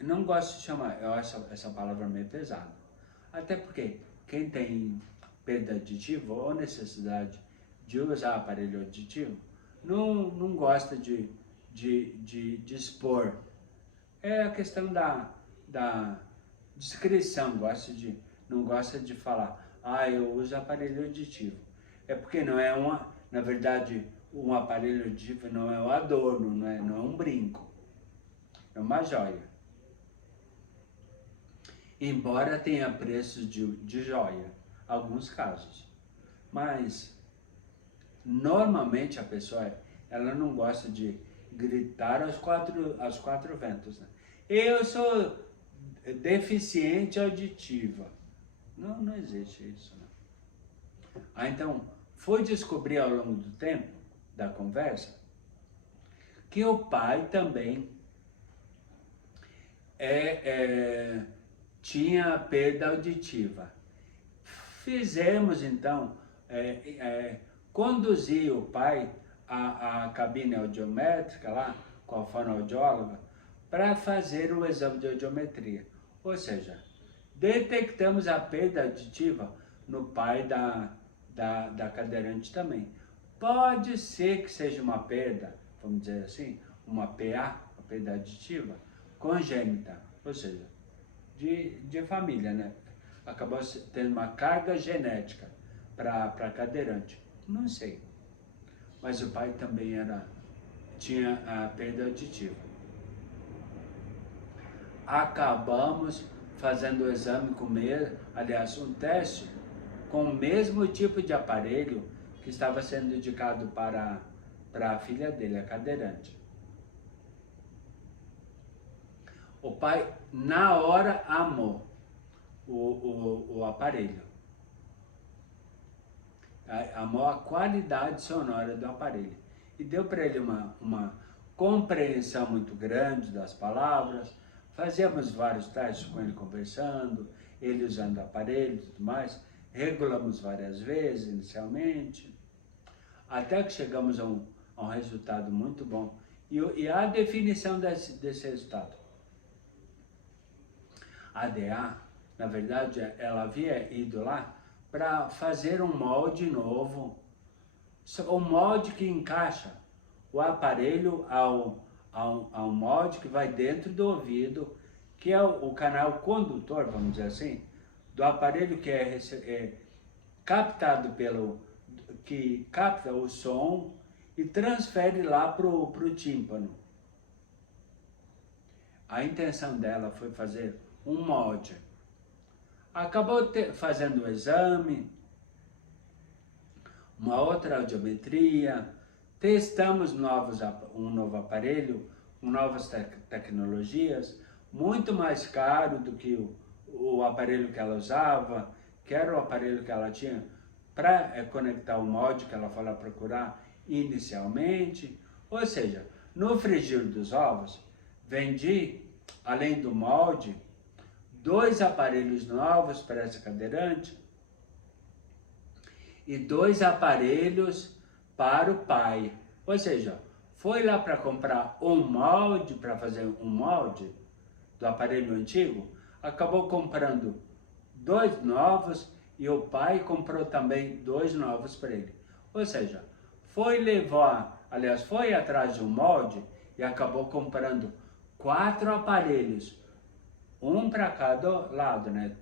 Não gosto de chamar, eu acho essa palavra meio pesada. Até porque quem tem perda auditiva ou necessidade de usar aparelho auditivo, não gosta de expor. É a questão da discrição, não gosta de falar, eu uso aparelho auditivo. É porque não é na verdade, um aparelho auditivo não é um adorno, não é um brinco, é uma joia. Embora tenha preços de joia, alguns casos. Mas, normalmente a pessoa, ela não gosta de gritar aos quatro ventos, né? Eu sou deficiente auditiva. Não existe isso, né? Então, foi descobrir ao longo do tempo, da conversa, que o pai também tinha perda auditiva. Fizemos então, conduzir o pai à cabine audiométrica lá, com a fonoaudióloga, para fazer o exame de audiometria. Ou seja, detectamos a perda auditiva no pai da cadeirante também. Pode ser que seja uma perda, vamos dizer assim, uma PA, uma perda auditiva, congênita, ou seja, de família, né? Acabou tendo uma carga genética para cadeirante. Não sei. Mas o pai também tinha a perda auditiva. Acabamos fazendo o exame aliás, um teste com o mesmo tipo de aparelho que estava sendo indicado para a filha dele, a cadeirante. O pai, na hora, amou o aparelho. Amou a qualidade sonora do aparelho. E deu para ele uma compreensão muito grande das palavras. Fazíamos vários testes com ele conversando, ele usando o aparelho e tudo mais. Regulamos várias vezes inicialmente, até que chegamos a um resultado muito bom. E a definição desse resultado. A DA, na verdade, ela havia ido lá para fazer um molde novo, um molde que encaixa o aparelho ao molde que vai dentro do ouvido, que é o canal condutor, vamos dizer assim, do aparelho que é captado que capta o som e transfere lá para o tímpano. A intenção dela foi fazer um molde. Acabou fazendo o exame, uma outra audiometria, testamos um novo aparelho, com novas tecnologias, muito mais caro do que o aparelho que ela usava, que era o aparelho que ela tinha para conectar o molde que ela foi lá procurar inicialmente. Ou seja, no frigir dos ovos, vendi, além do molde, 2 aparelhos novos para essa cadeirante e 2 aparelhos para o pai. Ou seja, foi lá para comprar um molde, para fazer um molde do aparelho antigo, acabou comprando 2 novos e o pai comprou também 2 novos para ele. Ou seja, foi atrás de um molde e acabou comprando 4 aparelhos, um para cada lado, né?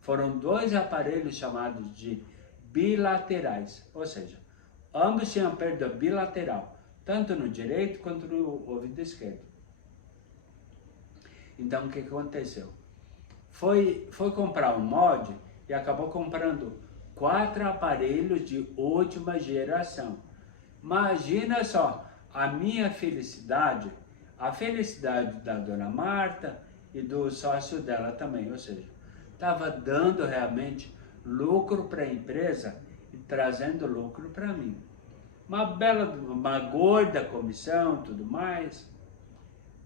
Foram 2 aparelhos chamados de bilaterais, ou seja, ambos tinham perda bilateral, tanto no direito quanto no ouvido esquerdo. Então, o que aconteceu? Foi comprar um molde e acabou comprando 4 aparelhos de última geração. Imagina só, a minha felicidade, a felicidade da dona Marta e do sócio dela também, ou seja, estava dando realmente lucro para a empresa e trazendo lucro para mim. Uma gorda comissão, tudo mais.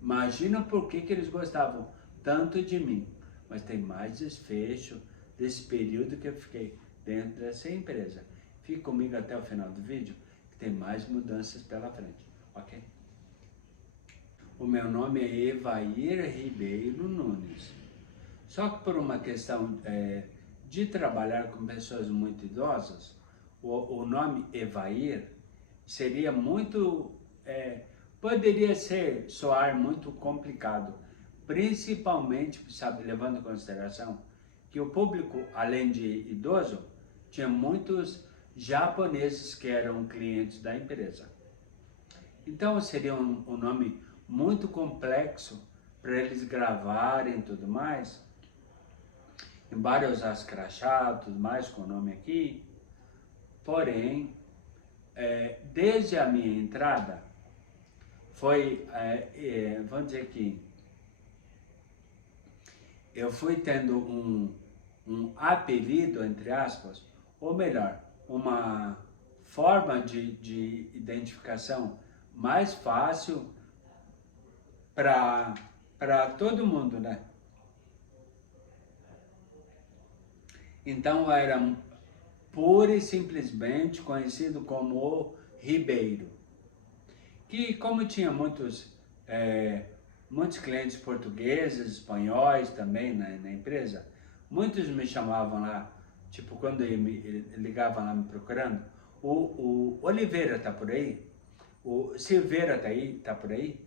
Imagina por que eles gostavam tanto de mim. Mas tem mais desfecho desse período que eu fiquei dentro dessa empresa. Fique comigo até o final do vídeo, que tem mais mudanças pela frente, ok? O meu nome é Evair Ribeiro Nunes. Só que por uma questão de trabalhar com pessoas muito idosas, o nome Evair seria muito... poderia soar muito complicado, principalmente, sabe, levando em consideração que o público, além de idoso, tinha muitos japoneses que eram clientes da empresa. Então seria um nome muito complexo para eles gravarem e tudo mais. Embora eu usasse crachá, tudo mais, com o nome aqui, porém, desde a minha entrada, vamos dizer que eu fui tendo um apelido, entre aspas, ou melhor, uma forma de identificação mais fácil para todo mundo, né? Então pura e simplesmente conhecido como o Ribeiro. Que como tinha muitos clientes portugueses, espanhóis também na empresa, muitos me chamavam lá, tipo quando ele ligavam lá me procurando, o Oliveira tá por aí? O Silveira tá aí? Tá por aí?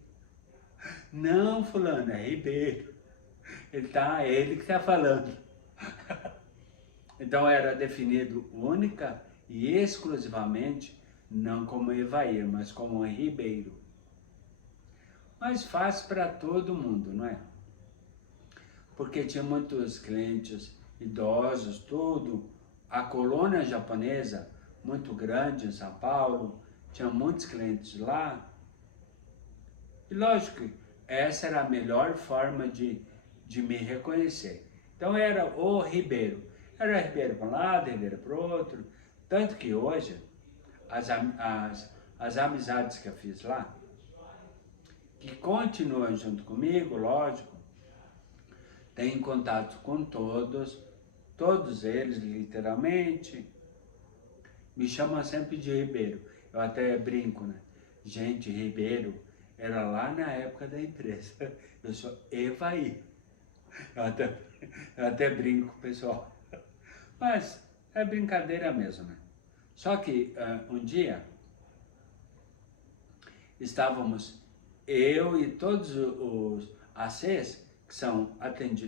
Não, fulano, é Ribeiro. É ele que tá falando. Então era definido única e exclusivamente, não como Evair, mas como Ribeiro. Mas fácil para todo mundo, não é? Porque tinha muitos clientes idosos, tudo. A colônia japonesa, muito grande em São Paulo, tinha muitos clientes lá. E lógico, essa era a melhor forma de me reconhecer. Então era o Ribeiro. Era Ribeiro para um lado, Ribeiro para o outro. Tanto que hoje, as amizades que eu fiz lá, que continuam junto comigo, lógico, tenho contato com todos eles, literalmente, me chamam sempre de Ribeiro. Eu até brinco, né? Gente, Ribeiro era lá na época da empresa. Eu sou Evaí. Eu até brinco com o pessoal. Mas é brincadeira mesmo, né? Só que um dia estávamos eu e todos os ACs, que são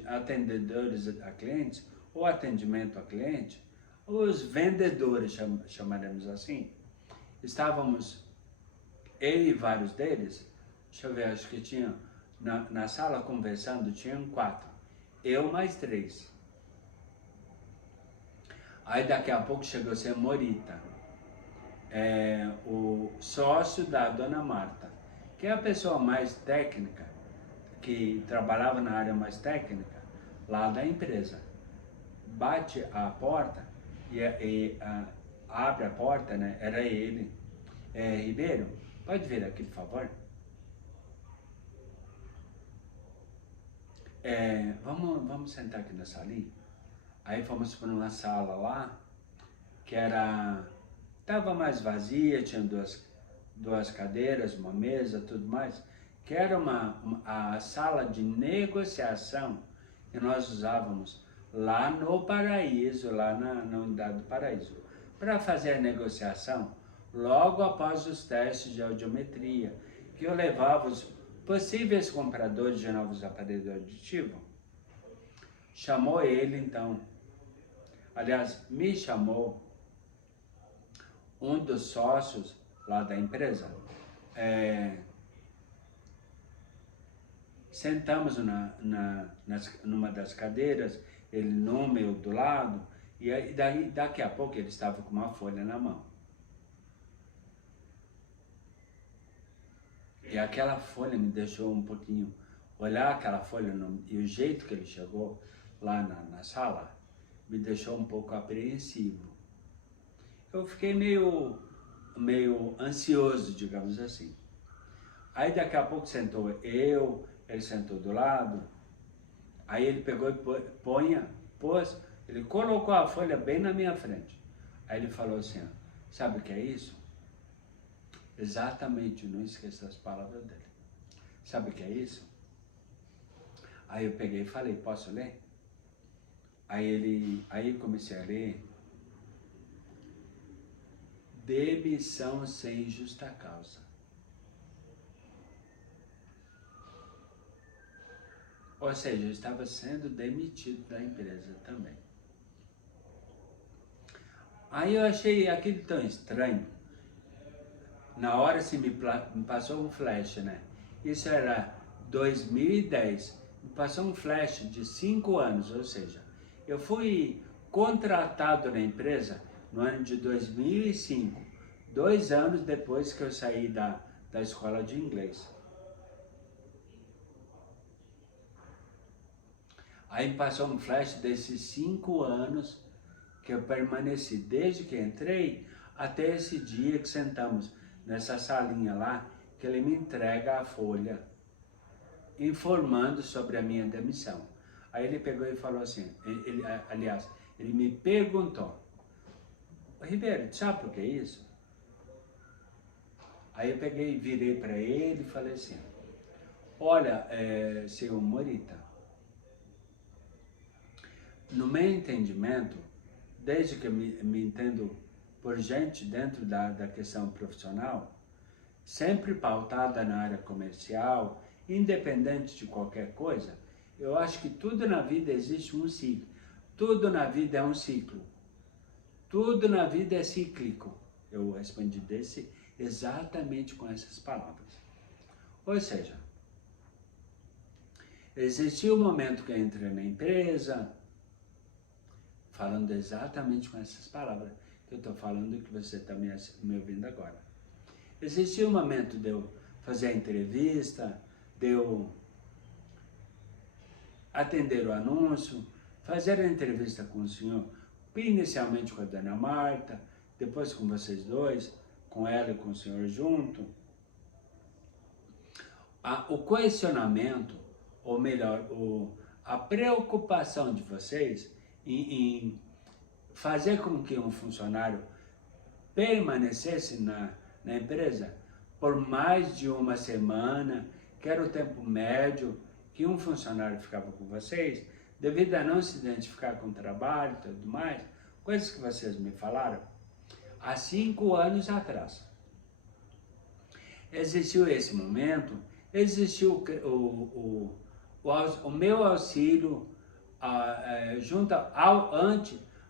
atendedores a clientes, ou atendimento a cliente, os vendedores, chamaremos assim, estávamos, eu e vários deles, deixa eu ver, acho que tinha, na sala conversando, tinham 4, eu mais 3. Aí daqui a pouco chegou a ser Morita, o sócio da dona Marta, que é a pessoa mais técnica, que trabalhava na área mais técnica, lá da empresa. Bate a porta abre a porta, né? Era ele. Ribeiro, pode vir aqui, por favor? Vamos sentar aqui na salinha? Aí fomos para uma sala lá, que estava mais vazia, tinha duas cadeiras, uma mesa, tudo mais, que era a sala de negociação que nós usávamos lá no Paraíso, lá na unidade do Paraíso, para fazer a negociação logo após os testes de audiometria, que eu levava os possíveis compradores de novos aparelhos auditivos. Chamou ele então, aliás, me chamou um dos sócios lá da empresa. Sentamos numa das cadeiras, ele no meu do lado, e aí, daqui a pouco ele estava com uma folha na mão. E aquela folha me deixou um pouquinho, olhar aquela folha e o jeito que ele chegou lá na sala, me deixou um pouco apreensivo. Eu fiquei meio ansioso, digamos assim. Aí daqui a pouco sentou ele sentou do lado, aí ele pegou e ele colocou a folha bem na minha frente. Aí ele falou assim, sabe o que é isso? Exatamente, não esqueça as palavras dele. Sabe o que é isso? Aí eu peguei e falei, posso ler? Aí eu comecei a ler. Demissão sem justa causa. Ou seja, eu estava sendo demitido da empresa também. Aí eu achei aquilo tão estranho. Na hora assim me passou um flash, né? Isso era 2010. Me passou um flash de 5 anos, ou seja, eu fui contratado na empresa no ano de 2005, 2 anos depois que eu saí da escola de inglês. Aí passou um flash desses 5 anos que eu permaneci, desde que entrei até esse dia que sentamos nessa salinha lá, que ele me entrega a folha, informando sobre a minha demissão. Aí ele pegou e falou assim, ele me perguntou, Ribeiro, sabe por que isso? Aí eu peguei, virei para ele e falei assim, olha, seu Morita, no meu entendimento, desde que eu me entendo por gente dentro da questão profissional, sempre pautada na área comercial, independente de qualquer coisa, eu acho que tudo na vida existe um ciclo. Tudo na vida é um ciclo. Tudo na vida é cíclico. Eu respondi exatamente com essas palavras. Ou seja, existiu um momento que eu entrei na empresa, falando exatamente com essas palavras que eu estou falando e que você está me ouvindo agora. Existiu um momento de eu fazer a entrevista, de eu atender o anúncio, fazer a entrevista com o senhor, inicialmente com a dona Marta, depois com vocês dois, com ela e com o senhor junto. O questionamento, ou melhor, a preocupação de vocês em fazer com que um funcionário permanecesse na empresa por mais de uma semana, que era o tempo médio que um funcionário ficava com vocês, devido a não se identificar com o trabalho e tudo mais, coisas que vocês me falaram, há 5 anos atrás. Existiu esse momento, existiu o meu auxílio junto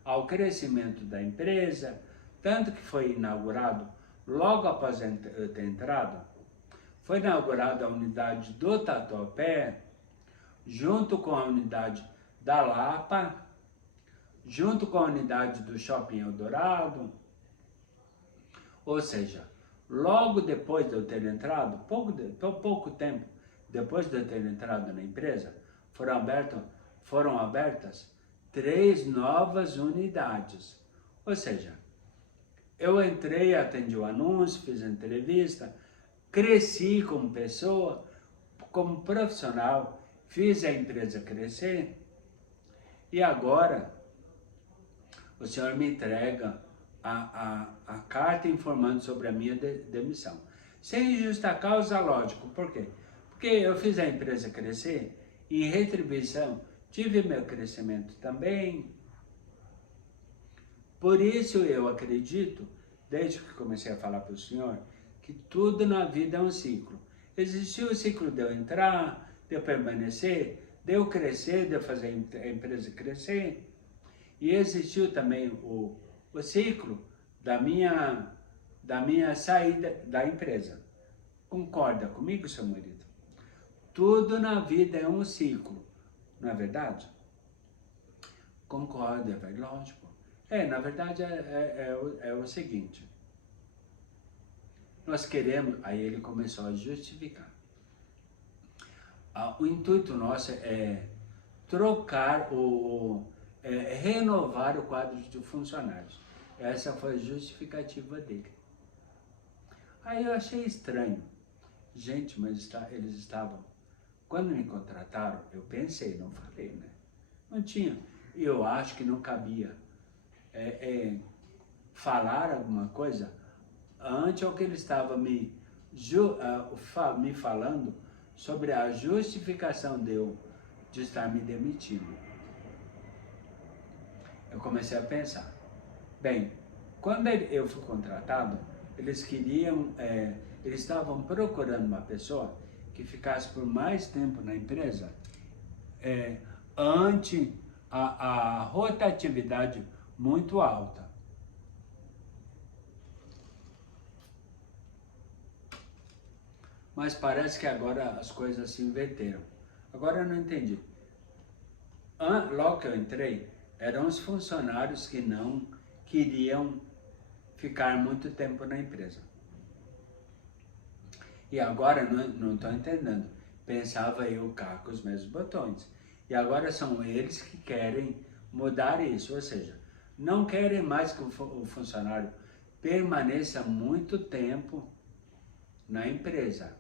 ao crescimento da empresa, tanto que foi inaugurado logo após eu ter entrado, foi inaugurada a unidade do Tatuapé, junto com a unidade da Lapa, junto com a unidade do Shopping Eldorado. Ou seja, logo depois de eu ter entrado, pouco tempo depois de eu ter entrado na empresa, foram abertas 3 novas unidades. Ou seja, eu entrei, atendi o anúncio, fiz a entrevista, cresci como pessoa, como profissional, fiz a empresa crescer e agora o senhor me entrega a carta informando sobre a minha demissão. Sem justa causa, lógico. Por quê? Porque eu fiz a empresa crescer e em retribuição tive meu crescimento também. Por isso eu acredito, desde que comecei a falar para o senhor, que tudo na vida é um ciclo. Existiu o ciclo de eu entrar, de eu permanecer, de eu crescer, de eu fazer a empresa crescer. E existiu também o ciclo da minha saída da empresa. Concorda comigo, seu marido? Tudo na vida é um ciclo, não é verdade? Concordo, lógico. Na verdade é o seguinte. Nós queremos, aí ele começou a justificar. O intuito nosso é trocar, renovar o quadro de funcionários. Essa foi a justificativa dele. Aí eu achei estranho. Gente, mas eles estavam... Quando me contrataram, eu pensei, não falei, né? Não tinha. Eu acho que não cabia falar alguma coisa antes ao que ele estava me falando sobre a justificação de estar me demitindo. Eu comecei a pensar, bem, quando eu fui contratado, eles estavam procurando uma pessoa que ficasse por mais tempo na empresa, ante a rotatividade muito alta. Mas parece que agora as coisas se inverteram. Agora eu não entendi. Logo que eu entrei, eram os funcionários que não queriam ficar muito tempo na empresa. E agora não estou entendendo. Pensava eu cá com os mesmos botões. E agora são eles que querem mudar isso. Ou seja, não querem mais que o funcionário permaneça muito tempo na empresa.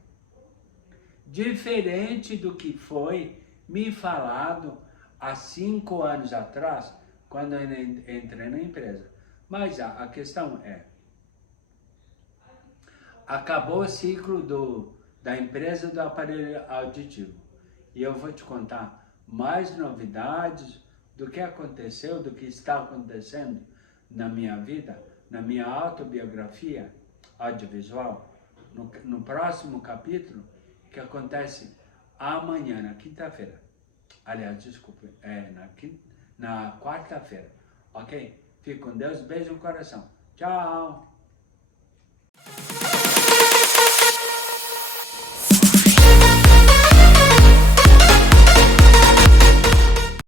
Diferente do que foi me falado há 5 anos atrás, quando eu entrei na empresa. Mas a questão é, acabou o ciclo da empresa do aparelho auditivo. E eu vou te contar mais novidades do que aconteceu, do que está acontecendo na minha vida, na minha autobiografia audiovisual, no próximo capítulo, que acontece amanhã, na quinta-feira. Aliás, desculpe, na quarta-feira. Ok? Fique com Deus, beijo no coração. Tchau!